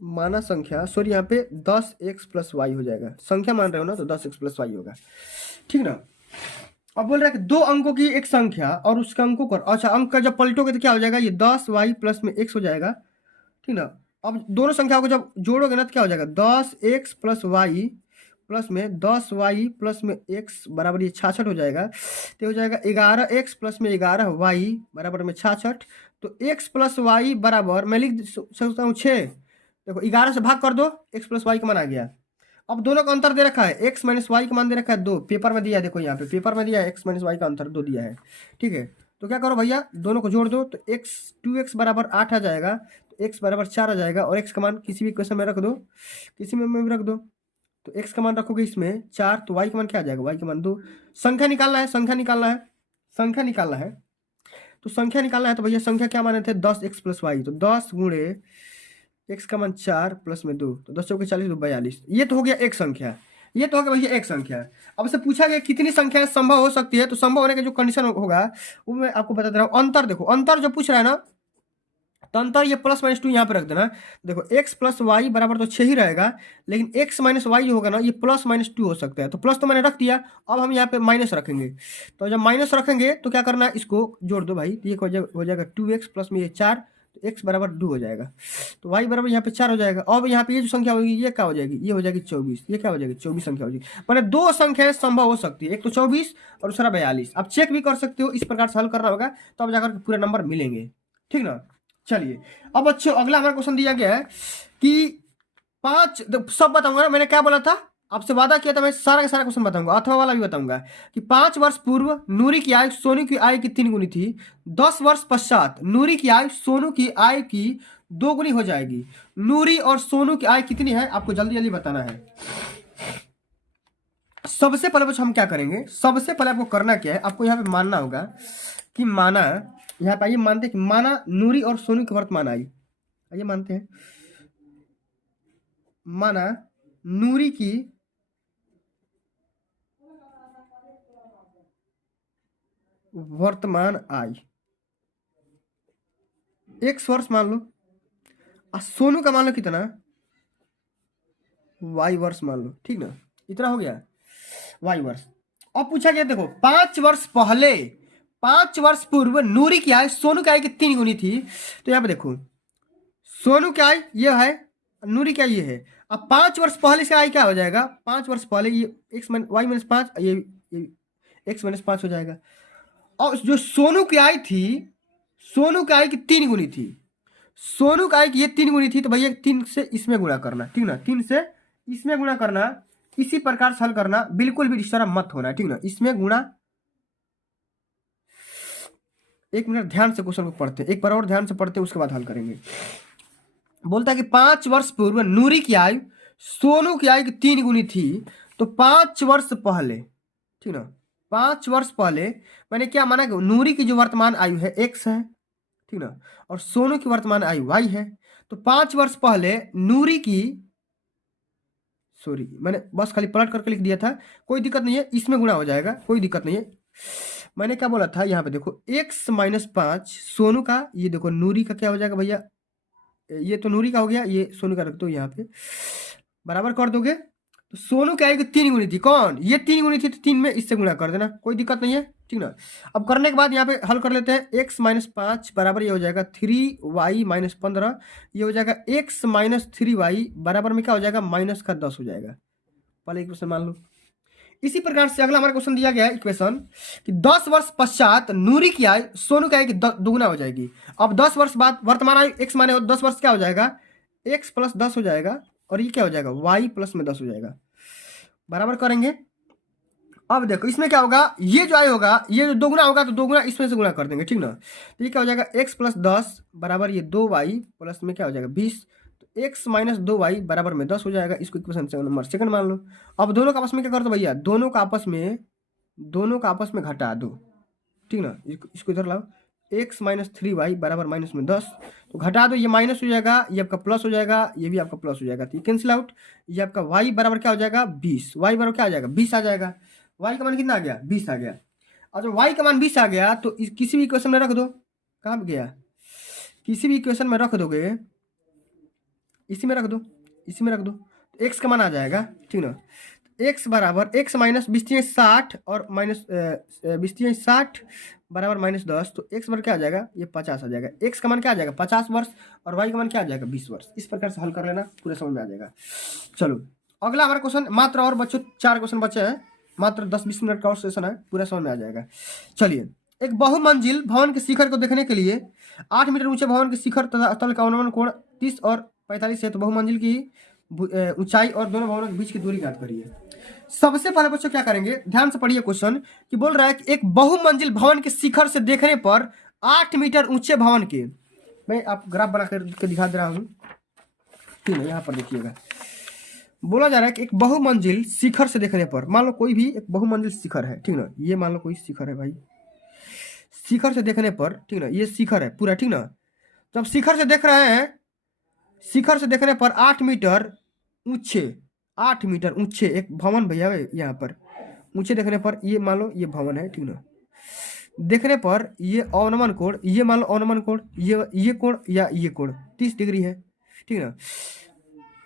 माना संख्या, सॉरी यहाँ पे 10x प्लस वाई हो जाएगा, संख्या मान रहे हो ना तो 10x प्लस वाई होगा, ठीक ना। अब बोल रहा है कि 2 अंकों की एक संख्या और उसके अंकों को, अच्छा अंक का जब पलटोगे तो क्या हो जाएगा, ये 10y प्लस में x हो जाएगा, ठीक ना। अब दोनों संख्याओं को जब जोड़ोगे ना तो क्या हो जाएगा, 10x प्लस वाई प्लस में 10y प्लस में x बराबर ये 66 हो जाएगा। तो हो जाएगा 11x प्लस में 11y बराबर में 66। तो x प्लस वाई बराबर मैं लिख सकता हूँ 6। देखो 11 से भाग कर दो, x प्लस वाई का मान आ गया। अब दोनों का अंतर दे रखा है, x माइनस वाई का मान दे रखा है 2, पेपर में दिया है, देखो यहाँ पे पेपर में दिया है x माइनस वाई का अंतर 2 दिया है। ठीक है, तो क्या करो भैया, दोनों को जोड़ दो, तो x 2x बराबर 8 आ जाएगा, तो x बराबर 4 आ जाएगा, और x का मान किसी भी क्वेश्चन में रख दो, किसी में भी रख दो। तो x का मान रखोगे इसमें 4, तो y का मान क्या आ जाएगा, y का मान 2। संख्या निकालना है, संख्या निकालना है, संख्या निकालना है। तो संख्या निकालना है, तो भैया संख्या क्या माने थे, 10x प्लस वाई, तो 10 गुणे x का मान 4 प्लस में 2, तो 10 चौके 40, 42। ये तो हो गया एक संख्या, ये तो हो गया भैया एक संख्या। अब से पूछा गया कितनी संख्याएं संभव हो सकती है, तो संभव होने का जो कंडीशन होगा वो मैं आपको बता दे रहा हूँ। अंतर देखो, अंतर जो पूछ रहा है ना, तो अंतर ये प्लस माइनस 2 यहाँ पे रख देना। देखो x प्लस वाई बराबर तो 6 ही रहेगा, लेकिन x माइनस वाई जो होगा ना, ये प्लस माइनस 2 हो सकता है। तो प्लस तो मैंने रख दिया, अब हम यहाँ पे माइनस रखेंगे। तो जब माइनस रखेंगे तो क्या करना है, इसको जोड़ दो भाई, तो ये हो जाएगा 2x प्लस में ये 4, तो x बराबर 2 हो जाएगा, तो y बराबर यहाँ पे 4 हो जाएगा। अब यहाँ पे ये जो संख्या होगी ये क्या हो जाएगी, ये हो जाएगी 24, ये क्या हो जाएगी 24 संख्या हो जाएगी। मैंने दो संख्याएं संभव हो सकती है, एक तो 24 और दूसरा 42। आप चेक भी कर सकते हो, इस प्रकार से हल करना होगा, तो अब जाकर पूरे नंबर मिलेंगे। ठीक ना, चलिए अब बच्चों अगला हमारा क्वेश्चन दिया गया है कि सब बताऊंगा ना, मैंने क्या बोला था, आपसे वादा किया था मैं सारा का सारा क्वेश्चन बताऊंगा, अथवा वाला भी बताऊंगा कि 5 वर्ष पूर्व नूरी की आय सोनू की आय की 3 गुनी थी, 10 वर्ष पश्चात नूरी की आय सोनू की आय की 2 गुनी हो जाएगी। नूरी और सोनू की आय कितनी है, आपको जल्दी जल्दी बताना है। सबसे पहले बच्चों हम क्या करेंगे, सबसे पहले आपको करना क्या है, आपको यहाँ पे मानना होगा कि माना, यहाँ पे आइए मानते हैं कि माना नूरी और सोनू की वर्तमान आयु, आइए मानते हैं, माना नूरी की वर्तमान आय x वर्ष मान लो, और सोनू का मान लो कितना, y वर्ष मान लो। ठीक ना, इतना हो गया y वर्ष। अब पूछा गया देखो 5 वर्ष पहले, 5 वर्ष पूर्व नूरी की आय सोनू की आय की 3 गुनी थी। तो यहाँ पे देखो सोनू की आय ये है, नूरी की आय ये है। अब 5 वर्ष पहले से आय क्या हो जाएगा, 5 वर्ष पहले ये x वाई माइनस 5, ये x माइनस 5 हो जाएगा। और जो सोनू की आय थी, सोनू की आय की 3 गुनी थी, सोनू की आय की ये 3 गुनी थी, तो भैया 3 से इसमें गुणा करना। ठीक ना, 3 से इसमें गुणा करना, इसी प्रकार से हल करना, बिल्कुल भी डिस्टर्ब मत होना। ठीक ना, इसमें गुणा, एक मिनट ध्यान से क्वेश्चन को पढ़ते हैं, एक बार और ध्यान से पढ़ते हैं, उसके बाद हल करेंगे। बोलता है कि 5 वर्ष पूर्व नूरी की आयु सोनू की आयु की 3 गुनी थी, तो 5 वर्ष पहले, ठीक ना, 5 वर्ष पहले मैंने क्या माना कि नूरी की जो वर्तमान आयु है x है, ठीक ना, और सोनू की वर्तमान आयु y है। तो 5 वर्ष पहले नूरी की, सॉरी मैंने बस खाली पलट करके लिख दिया था, कोई दिक्कत नहीं है, इसमें गुणा हो जाएगा, कोई दिक्कत नहीं है। मैंने क्या बोला था, यहाँ पे देखो x माइनस 5 सोनू का, ये देखो नूरी का क्या हो जाएगा भैया, ये तो नूरी का हो गया, ये सोनू का रख दो, यहाँ पे बराबर कर दोगे, तो सोनू की आयु की 3 गुनी थी, कौन, ये 3 गुनी थी, तो 3 में इससे गुणा कर देना, कोई दिक्कत नहीं है। ठीक ना, अब करने के बाद यहाँ पे हल कर लेते हैं, x माइनस 5 बराबर ये हो जाएगा 3y माइनस 15, ये हो जाएगा x माइनस 3y बराबर में क्या हो जाएगा, माइनस का 10 हो जाएगा। पहले इक्वेशन मान लो। इसी प्रकार से अगला हमारा क्वेश्चन दिया गया है इक्वेशन कि 10 वर्ष पश्चात नूरी की आयु सोनू की आयु की दोगुना हो जाएगी। अब 10 वर्ष बाद वर्तमान आयु x माने हो 10 वर्ष क्या हो जाएगा, x प्लस 10 हो जाएगा, और ये क्या हो जाएगा y प्लस में 10 हो जाएगा, बराबर करेंगे। अब देखो इसमें क्या होगा, ये जो आयु होगा ये जो दोगुना होगा, तो दोगुना इसमें से गुणा कर देंगे। ठीक ना, तो ये क्या हो जाएगा x प्लस 10 बराबर ये 2y प्लस में क्या हो जाएगा 20, तो x माइनस 2y बराबर में 10 हो जाएगा। इसको इक्वेशन नंबर सेकंड मान लो। अब दोनों का आपस में क्या कर दो भैया, दोनों का आपस में घटा दो। ठीक ना, इसको इधर लाओ, x माइनस 3y बराबर माइनस में 10, तो घटा दो, ये माइनस हो जाएगा, ये आपका प्लस हो जाएगा, ये भी आपका प्लस हो जाएगा, तो ये कैंसिल आउट। ये आपका y बराबर क्या हो जाएगा 20, y बराबर क्या आ जाएगा 20 आ जाएगा। y का मान कितना आ गया 20 आ गया। और जब y का मान 20 आ गया तो किसी भी इक्वेशन में रख दो, कहाँ गया, किसी भी इक्वेशन में रख दोगे, इसी में रख दो, इसी में रख दो, तो x का मान आ जाएगा। ठीक ना, x बराबर x माइनस 20 60 और माइनस 20 60 बराबर माइनस 10, तो x बराबर क्या आ जाएगा, ये 50 आ जाएगा। x का मान क्या आ जाएगा 50 वर्ष, और y का मान क्या आ जाएगा 20 वर्ष। इस प्रकार से हल कर लेना, पूरे समझ में आ जाएगा। चलो अगला हमारा क्वेश्चन, मात्र और बच्चों 4 क्वेश्चन बचे हैं, मात्र 10-20 मिनट का और सेशन है, पूरा समझ में आ जाएगा। चलिए, एक बहुमंजिल भवन के शिखर को देखने के लिए 8 मीटर ऊंचे भवन के शिखर तथा तल का अनुमान कोण 30 और 45 है। तो बहुमंजिल की ऊंचाई और दोनों भवनों के बीच की दूरी ज्ञात करिए। सबसे पहले बच्चों क्या करेंगे, ध्यान से पढ़िए क्वेश्चन कि बोल रहा है कि एक बहुमंजिल भवन के शिखर से देखने पर 8 मीटर ऊंचे भवन के, मैं आप ग्राफ बना कर दिखा दे रहा हूँ, ठीक है, यहाँ पर देखिएगा। बोला जा रहा है कि एक बहुमंजिल शिखर से देखने पर, मान लो कोई भी एक बहुमंजिल शिखर है, ठीक ना, ये मान लो कोई शिखर है भाई, शिखर से देखने पर, ठीक ना, ये शिखर है पूरा, ठीक ना। तो अब शिखर से देख रहे हैं, शिखर से देखने पर 8 मीटर ऊंचे, 8 मीटर ऊंचे एक भवन भैया यहाँ पर ऊंचे देखने पर, ये मान लो ये भवन है, ठीक ना, देखने पर ये अनुमान कोण, ये मान लो अनुमान कोण, ये कोण या ये कोण 30 डिग्री है, ठीक ना।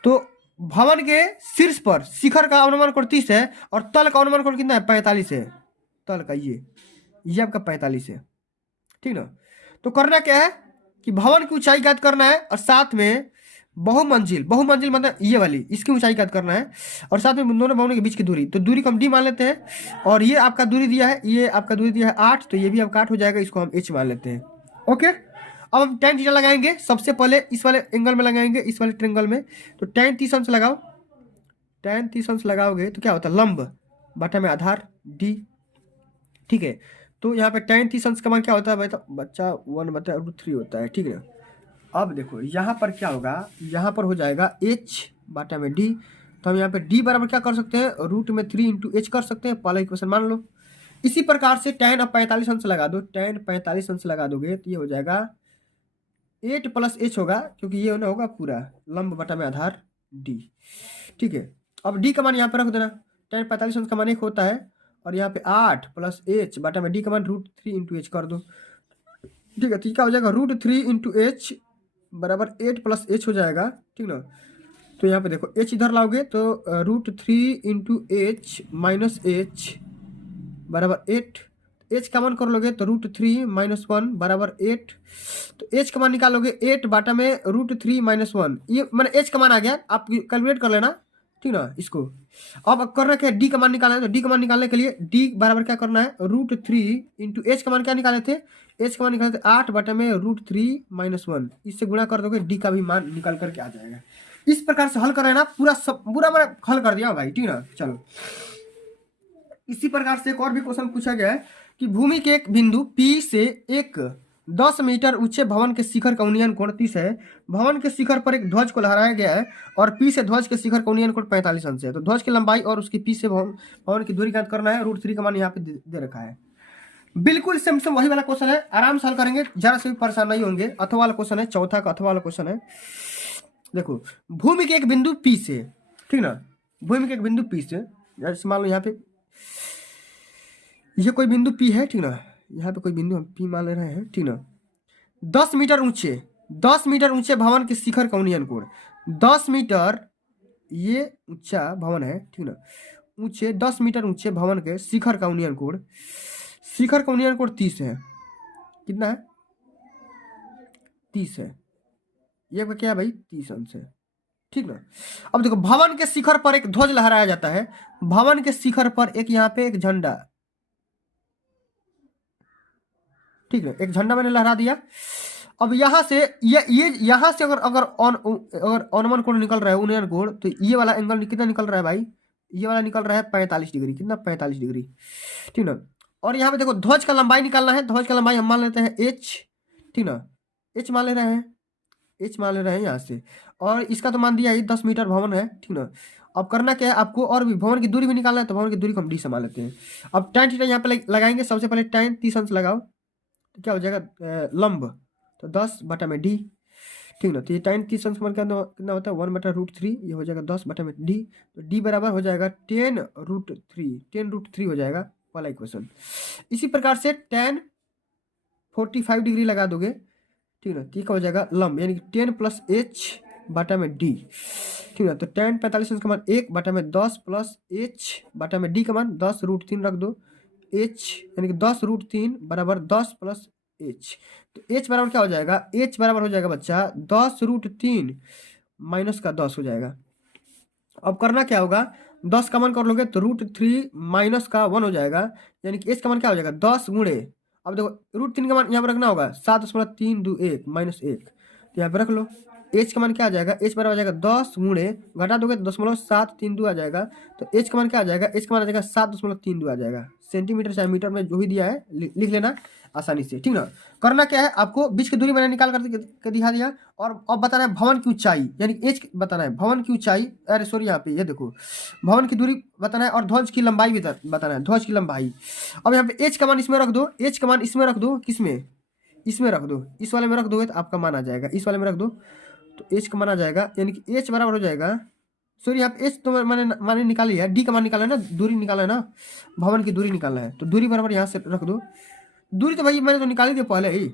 तो भवन के शीर्ष पर शिखर का अनुमान कोण 30 है और तल का अनुमान कोण कितना है, 45 है। तल का ये आपका 45 है, ठीक ना। तो करना क्या है कि भवन की ऊंचाई ज्ञात करना है और साथ में बहुमंजिल, बहुमंजिल मतलब ये वाली, इसकी ऊंचाई ज्ञात करना है और साथ में दोनों भवनों के बीच की दूरी। तो दूरी को हम डी मान लेते हैं और ये आपका दूरी दिया है, ये आपका दूरी दिया है 8, तो ये भी आपका 8 हो जाएगा, इसको हम एच मान लेते हैं। ओके, अब हम tan थीटा लगाएंगे। सबसे पहले इस वाले एंगल में लगाएंगे, इस वाले ट्रेंगल में। तो tan 30 अंश लगाओ, tan 30 अंश लगाओगे तो क्या होता है, लंब बटा में आधार डी, ठीक है। तो यहाँ पे tan 30 अंश का मान क्या होता है भाई, तो बच्चा 1/√3 होता है, ठीक है। अब देखो यहाँ पर क्या होगा, यहाँ पर हो जाएगा h बटा में d। तो हम यहाँ पे d बराबर क्या कर सकते हैं, √3 × h कर सकते हैं, पहला इक्वेशन मान लो। इसी प्रकार से tan अब 45 अंश लगा दो, tan 45 अंश लगा दोगे तो ये हो जाएगा 8 + h होगा, क्योंकि ये ना होगा पूरा लंब बटा में आधार d, ठीक है। अब d का मान यहाँ पर रख देना, tan 45 अंश का मान 1 होता है और यहाँ पे 8 + h बटा में d का मान √3 × h कर दो, ठीक है। तो क्या हो जाएगा, √3 × h बराबर 8 + h हो जाएगा, ठीक ना। तो यहाँ पे देखो h इधर लाओगे तो √3 × h माइनस h बराबर 8, h का मान कर लोगे तो √3 - 1 बराबर 8। तो h का मान निकालोगे 8 बटा में √3 - 1, ये मैंने h का मान आ गया, आप कैलकुलेट कर लेना, ठीक ना। इसको अब करना क्या है, d का मान निकालना है। तो d का मान निकालने के लिए d बराबर क्या करना है, √3 × h का मान क्या निकाले थे, h का मान निकाले थे 8 बटा में √3 - 1, इससे गुणा कर दोगे, d का भी मान निकाल करके आ जाएगा। इस प्रकार से हल कर रहे ना, पूरा मैंने हल कर दिया भाई, ठीक ना। चलो, इसी प्रकार से एक और भी क्वेश्चन पूछा गया है कि भूमि के एक बिंदु P से एक 10 मीटर ऊंचे भवन के शिखर का उन्नयन कोण 30 है। भवन के शिखर पर एक ध्वज को लहराया गया है और P से ध्वज के शिखर का उन्नयन कोण 45 अंश है। तो ध्वज की लंबाई और उसकी P से भवन की दूरी ज्ञात करना है। √3 का मान यहाँ पे दे रखा है। बिल्कुल सेम वही वाला क्वेश्चन है, आराम से हल करेंगे, जरा से भी परेशान नहीं होंगे। अथवा वाला क्वेश्चन है, चौथा का अथवा वाला क्वेश्चन है। देखो, भूमि के एक बिंदु P से, ठीक ना, भूमि के एक बिंदु P से, जैसे मान लो यहाँ पे ये कोई बिंदु P है, ठीक ना, यहाँ पे कोई बिंदु हम P मान ले रहे हैं, ठीक ना। 10 मीटर ऊंचे भवन के शिखर का उन्नयन कोण 10 मीटर, ये ऊंचा भवन है, ठीक ना, ऊंचे 10 मीटर ऊंचे भवन के शिखर का उन्नयन कोण 30 है। कितना है, 30 है। ये क्या है भाई, 30 अंश है, ठीक ना। अब देखो, भवन के शिखर पर एक ध्वज लहराया जाता है। भवन के शिखर पर एक यहाँ पे एक झंडा, ठीक है, एक झंडा मैंने लहरा दिया। अब यहाँ से ये यहाँ से अगर अनुमान कोण निकल रहा है, उन्नयन कोण, तो ये वाला एंगल कितना निकल रहा है भाई, ये वाला निकल रहा है 45 डिग्री। कितना, 45 डिग्री, ठीक ना। और यहाँ पे देखो, ध्वज का लंबाई निकालना है। ध्वज का लंबाई हम मान लेते हैं h, ठीक ना, h मान ले रहे हैं यहाँ से। और इसका तो मान दिया है 10 मीटर भवन है, ठीक ना। अब करना क्या है आपको, और भी भवन की दूरी भी निकालना है। तो भवन की दूरी को हम d से मान लेते हैं। अब tan थीटा यहाँ पे लगाएंगे। सबसे पहले tan 30 अंश लगाओ तो क्या हो जाएगा, लंब, तो 10 बटा में d, ठीक ना। तो ये tan 30 अंश मान कितना होता है, 1/√3, ये हो जाएगा 10 बटा में d। तो d बराबर हो जाएगा 10√3 हो जाएगा, वाला इक्वेशन। इसी प्रकार से tan 45 डिग्री लगा दोगे, ठीक ना, ठीक हो जाएगा लंब, यानी कि 10 + h बटा में d, ठीक है। तो tan 45 का मान 1 बटा में 10 + h बटा में d का मान 10√3 रख दो, h यानी कि 10√3 बराबर 10 + h। तो h बराबर क्या हो जाएगा, h बराबर हो जाएगा बच्चा 10√3 - का 10 हो जाएगा, अब करना क्या होगा, 10 कॉमन कर लोगे तो √3 माइनस का 1 हो जाएगा, यानी कि एच का मान क्या हो जाएगा 10 गुणे, अब देखो √3 का मान यहाँ पर रखना होगा 7.321 माइनस 1, तो यहाँ पे रख लो। एच का मान क्या आ जाएगा, एच बराबर आ जाएगा 10 गुणे, घटा दोगे तो 0.732 आ जाएगा, तो एच का मान क्या आ जाएगा, एच का मान आ जाएगा 7.32 आ जाएगा। सेंटीमीटर चाहे मीटर में जो भी दिया है लिख लेना आसानी से, ठीक ना। करना क्या है, आपको बीच की दूरी मैंने निकाल कर दिखा दिया, और अब बताना है भवन की ऊंचाई, यानी एच बताना है, भवन की ऊंचाई, अरे सॉरी यहाँ पे ये देखो भवन की दूरी बताना है, और ध्वज की लंबाई भी बताना है, ध्वज की लंबाई। अब यहाँ पे एच का मान इसमें रख दो, एच का मान इसमें रख दो, किसमें, इसमें रख दो, इस वाले में रख दोगे तो आपका मान आ जाएगा, इस वाले में रख दो तो एच का मान आ जाएगा, यानी कि एच बराबर हो जाएगा, सॉरी यहाँ पे एच तो मैंने निकाली है, डी का मान निकाला है ना, दूरी निकाला है ना, भवन की दूरी निकालना है, तो दूरी बराबर यहाँ से रख दो, दूरी तो भाई मैंने तो निकाली थी पहले ही,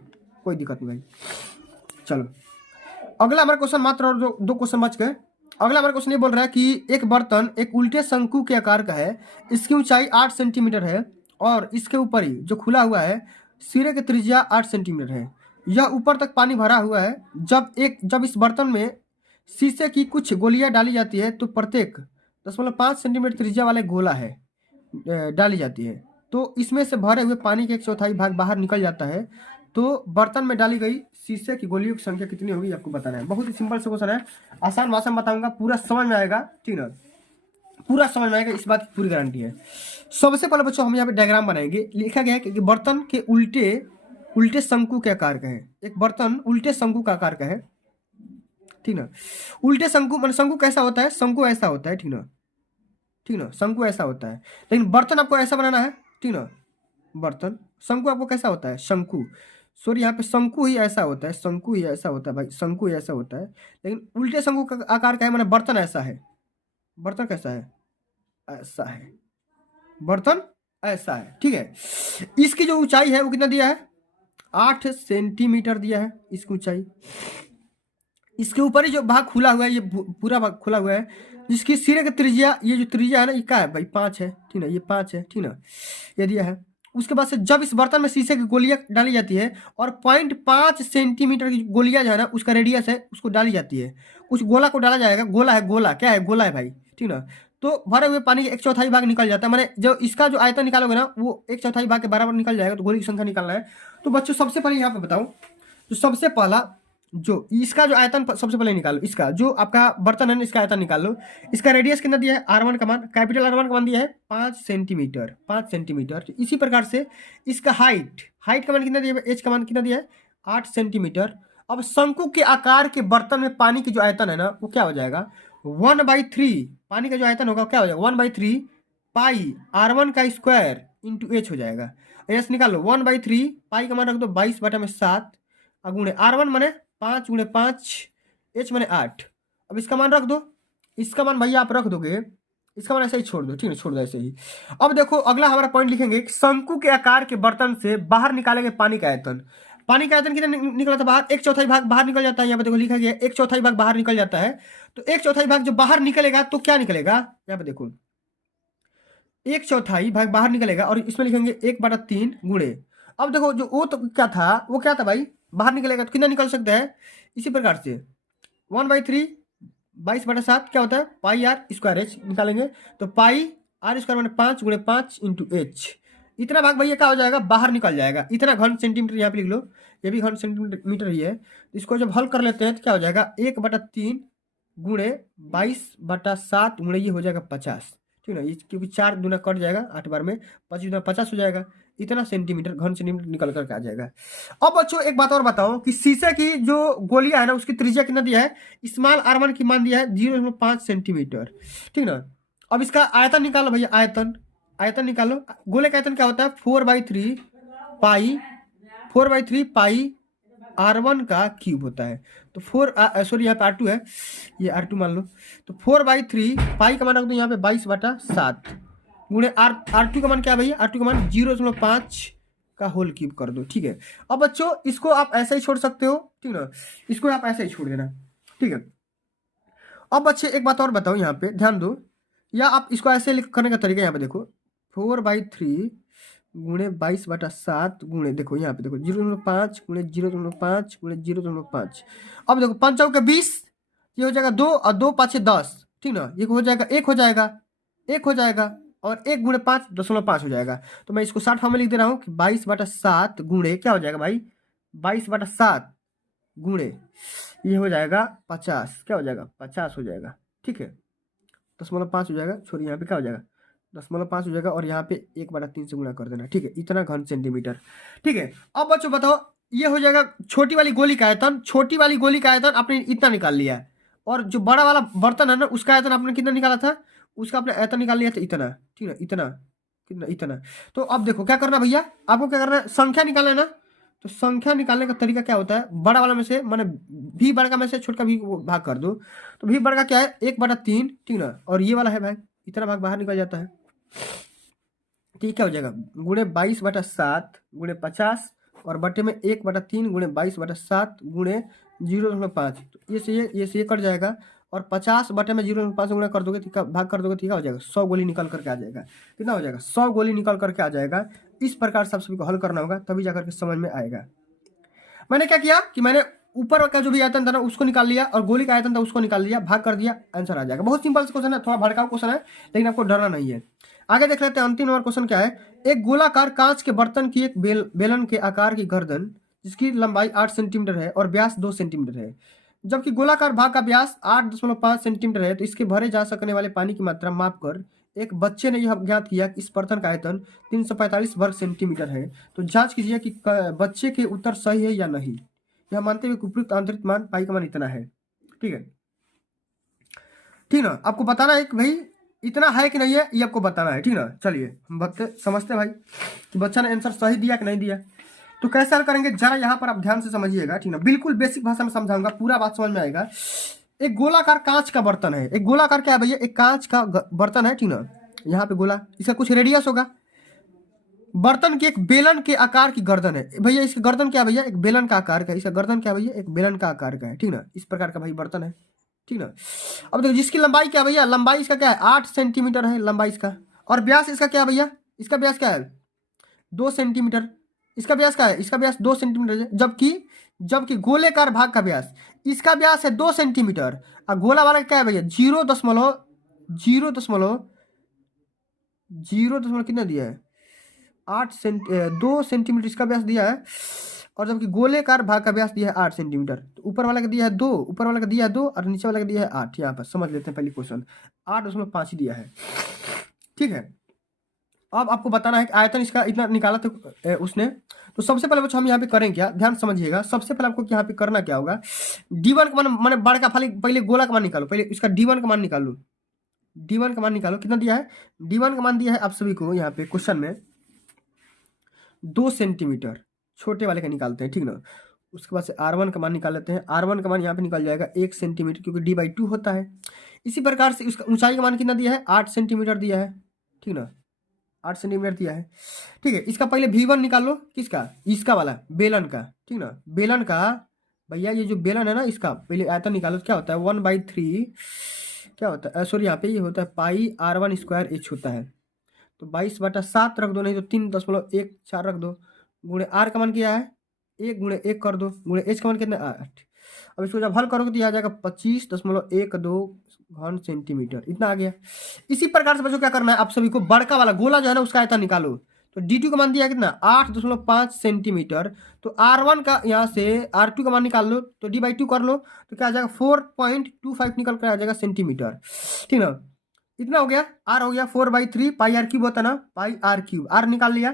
कोई दिक्कत नहीं भाई। चलो अगला हमारा क्वेश्चन, मात्र और दो क्वेश्चन बच गए। अगला हमारा क्वेश्चन ये बोल रहा है कि एक बर्तन एक उल्टे शंकु के आकार का है, इसकी ऊंचाई 8 सेंटीमीटर है, और इसके ऊपर ही जो खुला हुआ है सिरे की त्रिज्या 8 सेंटीमीटर है, यह ऊपर तक पानी भरा हुआ है। जब इस बर्तन में शीशे की कुछ गोलियां डाली जाती है तो प्रत्येक 0.5 सेंटीमीटर त्रिज्या वाले गोला है डाली जाती है, तो इसमें से भरे हुए पानी के 1/4 भाग बाहर निकल जाता है, तो बर्तन में डाली गई शीशे की गोलियों की संख्या कितनी होगी आपको बताना है। बहुत ही सिंपल से क्वेश्चन है, आसान भाषा में बताऊंगा, पूरा समझ में आएगा, ठीक है, पूरा समझ में आएगा, इस बात की पूरी गारंटी है। सबसे पहले बच्चों हम यहाँ पे डायग्राम बनाएंगे, लिखा गया है कि बर्तन के उल्टे शंकु के आकार का है, एक बर्तन उल्टे शंकु का आकार का है, ठीक ना। उल्टे शंकु मतलब शंकु कैसा होता है, शंकु ऐसा होता है, ठीक ना, ठीक ना, शंकु ऐसा होता है, लेकिन बर्तन आपको ऐसा बनाना है, ठीक ना। बर्तन शंकु आपको कैसा होता है, शंकु, सॉरी यहाँ पे शंकु ही ऐसा होता है, शंकु ही ऐसा होता है भाई, शंकु ही ऐसा होता है, लेकिन उल्टे शंकु का आकार का है, मतलब बर्तन ऐसा है, बर्तन कैसा है, ऐसा है, बर्तन ऐसा है, ठीक है। इसकी जो ऊंचाई है वो कितना दिया है, 8 सेंटीमीटर दिया है इसकी ऊंचाई। इसके ऊपर ही जो भाग खुला हुआ है, ये पूरा भाग खुला हुआ है, जिसकी सिरे की त्रिज्या, ये जो त्रिज्या है ना, ये क्या है भाई 5 है, ठीक ना, ये 5 है, ठीक ना, ये दिया है। उसके बाद से जब इस बर्तन में शीशे की गोलियां डाली जाती है, और 0.5 सेंटीमीटर की गोलियां जो है ना, उसका रेडियस है, उसको डाली जाती है, उस गोला को डाला जाएगा, गोला है, गोला क्या है, गोला है भाई, ठीक ना, तो भरे हुए पानी के 1/4 भाग निकल जाता है, मैंने जो इसका जो आयतन निकालोगे ना वो 1/4 भाग के बराबर निकल जाएगा, तो गोली की संख्या निकालना है। तो बच्चों सबसे पहले यहाँ पे बताओ, तो सबसे पहला जो इसका जो आयतन सबसे पहले निकालो, इसका जो आपका बर्तन है ना, इसका आयतन निकाल लो। इसका रेडियस कितना दिया है, R1 का मान, कैपिटल R1 का मान दिया है 5 सेंटीमीटर, 5 सेंटीमीटर। इसी प्रकार से इसका हाइट का मान कितना दिया है, एच का मान कितना दिया है 8 सेंटीमीटर। अब शंकु के आकार के बर्तन में पानी की जो आयतन है ना वो क्या हो जाएगा, 1/3, पानी का जो आयतन होगा क्या हो जाएगा 1/3 पाई R1 का स्क्वायर इंटू एच हो जाएगा। एच निकालो, 1/3 पाई का मान रख दो 22/7 गुणे R1 माने 5 गुणे 5, एच माने 8। अब इसका मान रख दो, इसका मान भैया आप रख दोगे, इसका मान ऐसे ही छोड़ दो, ठीक है, छोड़ दो ऐसे ही। अब देखो अगला हमारा पॉइंट लिखेंगे, शंकु के आकार के बर्तन से बाहर निकाले गए पानी का आयतन। पानी का आयतन कितना निकला था बाहर, 1/4 भाग बाहर निकल जाता है, यहाँ पे देखो लिखा गया है 1/4 भाग बाहर निकल जाता है। तो 1/4 भाग जो बाहर निकलेगा तो क्या निकलेगा, यहाँ पे देखो 1/4 भाग बाहर निकलेगा, और इसमें लिखेंगे 1/3 गुणे। अब देखो जो वो तो क्या था, वो क्या था भाई, बाहर निकलेगा तो कितना निकल सकता है, इसी प्रकार से 1/3 22/7 क्या होता है पाई आर स्क्वायर एच निकालेंगे, तो पाई आर स्क्वायर मैंने 5 गुणे 5 इंटू एच, इतना भाग भैया क्या हो जाएगा बाहर निकल जाएगा, इतना घन सेंटीमीटर यहाँ पे लिख लो, ये भी घन सेंटीमीटर ही है। इसको जब हल कर लेते हैं तो क्या हो जाएगा 1/3 गुणे 22/7 गुणे ये हो जाएगा 50, ठीक है ना, क्योंकि 4 दूना कट जाएगा 8 बार में, 25 दूना 50 हो जाएगा, इतना सेंटीमीटर घन सेंटीमीटर निकल करके आ जाएगा। अब बच्चों एक बात और बताओ कि शीशे की जो गोलियां है ना उसकी त्रिज्या कितना दिया है, स्मॉल R1 की मान दिया है 0.5 सेंटीमीटर, ठीक ना। अब इसका आयतन निकालो भैया, आयतन निकालो, गोले का आयतन क्या होता है 4/3 पाई R1 का क्यूब होता है, तो 4 सॉरी यहाँ पे R2 है, ये R2 मान लो, तो 4/3 पाई का मान रख दो यहाँ पे 22/7 गुणे R2 का मान क्या है भैया, R2 का मान 0.5 का होल क्यूब कर दो, ठीक है। अब बच्चों इसको आप ऐसे ही छोड़ सकते हो, ठीक ना, इसको आप ऐसे ही छोड़ देना, ठीक है। अब बच्चे एक बात और बताओ, यहाँ पे ध्यान दो, या आप इसको ऐसे करने का तरीका यहाँ पे देखो 4/3 गुणे 22/7 गुणे, देखो यहाँ पे देखो 0.5 गुणे 0.5 गुणे 0.5। अब देखो 5 चौके 20, ये हो जाएगा 2 और 2 5 10, ठीक ना, ये हो जाएगा, एक हो जाएगा, एक हो जाएगा, और 1 × 5.5 हो जाएगा। तो मैं इसको 60 फॉर्म में लिख दे रहा हूँ कि 22/7 गुणे क्या हो जाएगा भाई, 22/7 गुणे ये हो जाएगा 50, क्या हो जाएगा 50 हो जाएगा। ठीक है, 10.5 हो जाएगा, छोड़िए यहाँ पे क्या हो जाएगा 10.5 हो जाएगा, और यहाँ पे 1/3 से गुणा कर देना। ठीक है, इतना घन सेंटीमीटर। ठीक है, अब बच्चों बताओ, ये हो जाएगा छोटी वाली गोली का आयतन। छोटी वाली गोली का आयतन आपने इतना निकाल लिया है, और जो बड़ा वाला बर्तन है ना, उसका आयतन आपने कितना निकाला था, उसका आपने आयतन निकाल लिया था इतना। ठीक है, इतना कितना, इतना। तो अब देखो क्या करना भैया, आपको क्या करना है, संख्या निकालना है ना। तो संख्या निकालने का तरीका क्या होता है, बड़ा वाला में से माने भी बड़ा में से छोटा भी भाग कर दो। तो भी बड़ा क्या है, 1/3। ठीक ना, और ये वाला है भाई, इतना भाग बाहर निकल जाता है। ठीक, क्या हो जाएगा, गुणे 22/7 गुणे 50, और बटे में 1/3 गुणे 22/7 गुणे 0.5। तो ये से ये कट जाएगा, और 50 बटे में 0.5 गुणा कर दोगे, भाग कर दोगे, ठीक हो जाएगा, 100 गोली निकल करके आ जाएगा। कितना हो जाएगा, 100 गोली निकल करके आ जाएगा। इस प्रकार से आप सभी को हल करना होगा, तभी जाकर के समझ में आएगा। मैंने क्या किया कि मैंने ऊपर का जो भी आयतन था ना उसको निकाल लिया, और गोली का आयतन था उसको निकाल लिया, भाग कर दिया, आंसर आ जाएगा। बहुत सिंपल से क्वेश्चन है, थोड़ा भड़काऊ क्वेश्चन है, लेकिन आपको डरना नहीं है। आगे देख लेते हैं, अंतिम नंबर क्वेश्चन क्या है। एक गोलाकार कांच के बर्तन की एक बेलन के आकार की गर्दन, जिसकी लंबाई 8 सेंटीमीटर है और व्यास 2 सेंटीमीटर है, जबकि गोलाकार भाग का व्यास 8.5 सेंटीमीटर है, तो इसके भरे जा सकने वाले पानी की मात्रा माप कर एक बच्चे ने यह ज्ञात किया कि इस बर्तन का आयतन 345 वर्ग सेंटीमीटर है। तो जांच कीजिए कि बच्चे के उत्तर सही है या नहीं। यह मानते हुए कि उपयुक्त आंतरिक मान पाई का मान इतना है। ठीक है, ठीक ना, आपको बताना है कि भाई इतना है कि नहीं है, ये आपको बताना है। ठीक ना, चलिए हम समझते हैं भाई कि बच्चा ने आंसर सही दिया कि नहीं दिया। तो कैसे हल करेंगे, जरा यहाँ पर आप ध्यान से समझिएगा। ठीक ना, बिल्कुल बेसिक भाषा में समझाऊंगा, पूरा बात समझ में आएगा। एक गोलाकार कांच का बर्तन है, एक गोलाकार क्या है भैया, एक कांच का बर्तन है। ठीक ना, यहाँ पे गोला, इसका कुछ रेडियस होगा। बर्तन की एक बेलन के आकार की गर्दन है भैया, इसका गर्दन क्या है भैया, एक बेलन का आकार का है, इसका गर्दन क्या है भैया, एक बेलन का आकार का है। ठीक ना, इस प्रकार का भाई बर्तन है। ठीक ना, अब देखो जिसकी लंबाई क्या है भैया, लंबाई इसका क्या है 8 सेंटीमीटर है लंबाई इसका, और व्यास इसका क्या है भैया, इसका व्यास क्या है 2 सेंटीमीटर। इसका व्यास क्या है, इसका व्यास 2 सेंटीमीटर है, जबकि जबकि गोलेकार भाग का व्यास, इसका व्यास है 2 सेंटीमीटर, और गोला वाला क्या है भैया 0.0 कितना दिया है 2 सेंटीमीटर इसका व्यास दिया है, और जबकि गोलेकार भाग का व्यास दिया है 8 सेंटीमीटर। तो ऊपर वाला का दिया है 2, ऊपर वाला का दिया है 2, और नीचे वाला का दिया है 8। यहाँ पर समझ लेते हैं पहले क्वेश्चन, 8.5 ही दिया है। ठीक है, अब आपको बताना है कि आयतन इसका इतना निकाला था उसने। तो सबसे पहले बच्चों हम यहाँ पे करें क्या, ध्यान समझिएगा। सबसे पहले आपको यहाँ पे करना क्या होगा, D1 का मान माने बड़ का पहले गोला का मान निकालो, पहले इसका D1 का मान निकालो। D1 का मान निकालो, कितना दिया है, D1 का मान दिया है आप सभी को यहाँ पे क्वेश्चन में 2 सेंटीमीटर, छोटे वाले का निकालते हैं। ठीक ना, उसके बाद से R1 का मान निकाल लेते हैं। R1 का मान यहाँ पे निकल जाएगा 1 सेंटीमीटर, क्योंकि D/2 होता है। इसी प्रकार से उसका ऊंचाई का मान कितना दिया है 8 सेंटीमीटर दिया है। ठीक ना, 8 सेंटीमीटर दिया है। ठीक है, इसका पहले V1 निकाल लो, किसका, इसका वाला बेलन का। ठीक ना, बेलन का भैया, ये जो बेलन है ना, इसका पहले आयतन निकालो, क्या होता है 1/3, क्या होता है सॉरी, यहाँ पे ये होता है πr1² होता है। तो 22/7 रख दो, नहीं तो 3.14 रख दो, गुणे आर का मान क्या है 1 × 1 कर दो, गुणे एच का मान कितना 8। अब इसको जब हल करोगे तो आ जाएगा 25.12 घन सेंटीमीटर, इतना आ गया। इसी प्रकार से बच्चों क्या करना है आप सभी को, बड़का वाला गोला जो है ना उसका आयतन निकालो। तो D2 का मान दिया है कितना 8.5 सेंटीमीटर। तो R1 का यहाँ से R2 का मान निकाल लो, तो D/2 कर लो, तो क्या आ जाएगा 4.25 निकल कर आ जाएगा सेंटीमीटर। ठीक ना, इतना हो गया, R हो गया 4/3 πr³ होता ना, πr³, R निकाल लिया।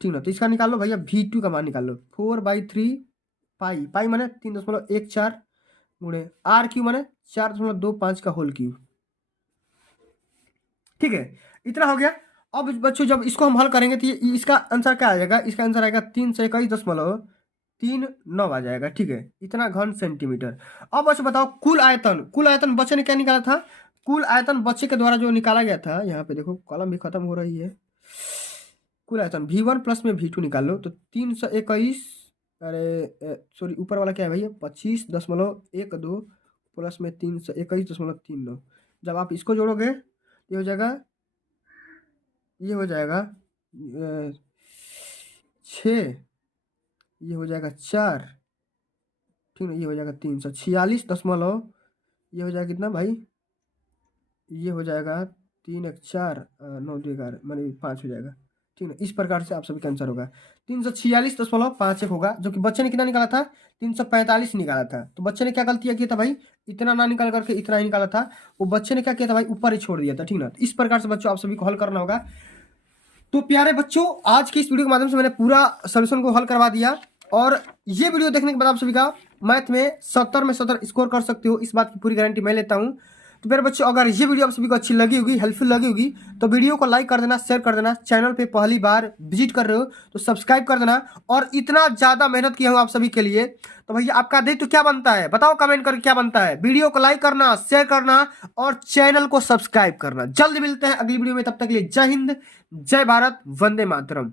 ठीक ना, तो इसका निकाल लो भैया V2 का मान निकाल लो, 4/3 पाई माने 3.14 गुणे R³ माने 4.25 का होल क्यूब। ठीक है, इतना हो गया। अब बच्चों जब इसको हम हल करेंगे तो इसका आंसर क्या आ जाएगा, इसका आंसर आएगा 321.39 आ जाएगा। ठीक है, इतना घन सेंटीमीटर। अब बच्चों बताओ कुल आयतन बच्चे ने क्या निकाला था, कुल आयतन बच्चे के द्वारा जो निकाला गया था, यहाँ पे देखो कॉलम भी खत्म हो रही है। कुल आयतन V1 प्लस में V2 निकाल लो, तो 321, अरे सॉरी ऊपर वाला क्या है भैया 25.12 प्लस में 321.39। जब आप इसको जोड़ोगे ये हो जाएगा, ये हो जाएगा 6, ये हो जाएगा 4। ठीक है, ये हो जाएगा 346 दशमलव, ये हो जाएगा कितना भाई ये हो जाएगा 3 एक 4 9 2 11 माने 5 हो जाएगा। ठीक है, इस प्रकार से आप सभी का आंसर होगा 346.51 होगा, जो कि बच्चे ने कितना निकाला था 345 निकाला था। तो बच्चे ने क्या गलतियां किया था भाई, इतना ना निकाल करके इतना ही निकाला था। वो बच्चे ने क्या किया था भाई, ऊपर ही छोड़ दिया था। ठीक ना, तो इस प्रकार से बच्चों आप सभी को हल करना होगा। तो प्यारे बच्चों, आज की इस वीडियो के माध्यम से मैंने पूरा सोल्यूशन को हल करवा दिया, और ये वीडियो देखने के बाद आप सभी का मैथ में 70 में 70 स्कोर कर सकते हो, इस बात की पूरी गारंटी मैं लेता हूं। तो मेरे बच्चों, अगर ये वीडियो आप सभी को अच्छी लगी होगी, हेल्पफुल लगी होगी, तो वीडियो को लाइक कर देना, शेयर कर देना। चैनल पे पहली बार विजिट कर रहे हो तो सब्सक्राइब कर देना। और इतना ज्यादा मेहनत किया हूं आप सभी के लिए, तो भैया आपका दायित्व क्या बनता है बताओ, कमेंट करके क्या बनता है। वीडियो को लाइक करना, शेयर करना और चैनल को सब्सक्राइब करना। जल्द मिलते हैं अगली वीडियो में, तब तक के लिए जय हिंद, जय भारत, वंदे मातरम।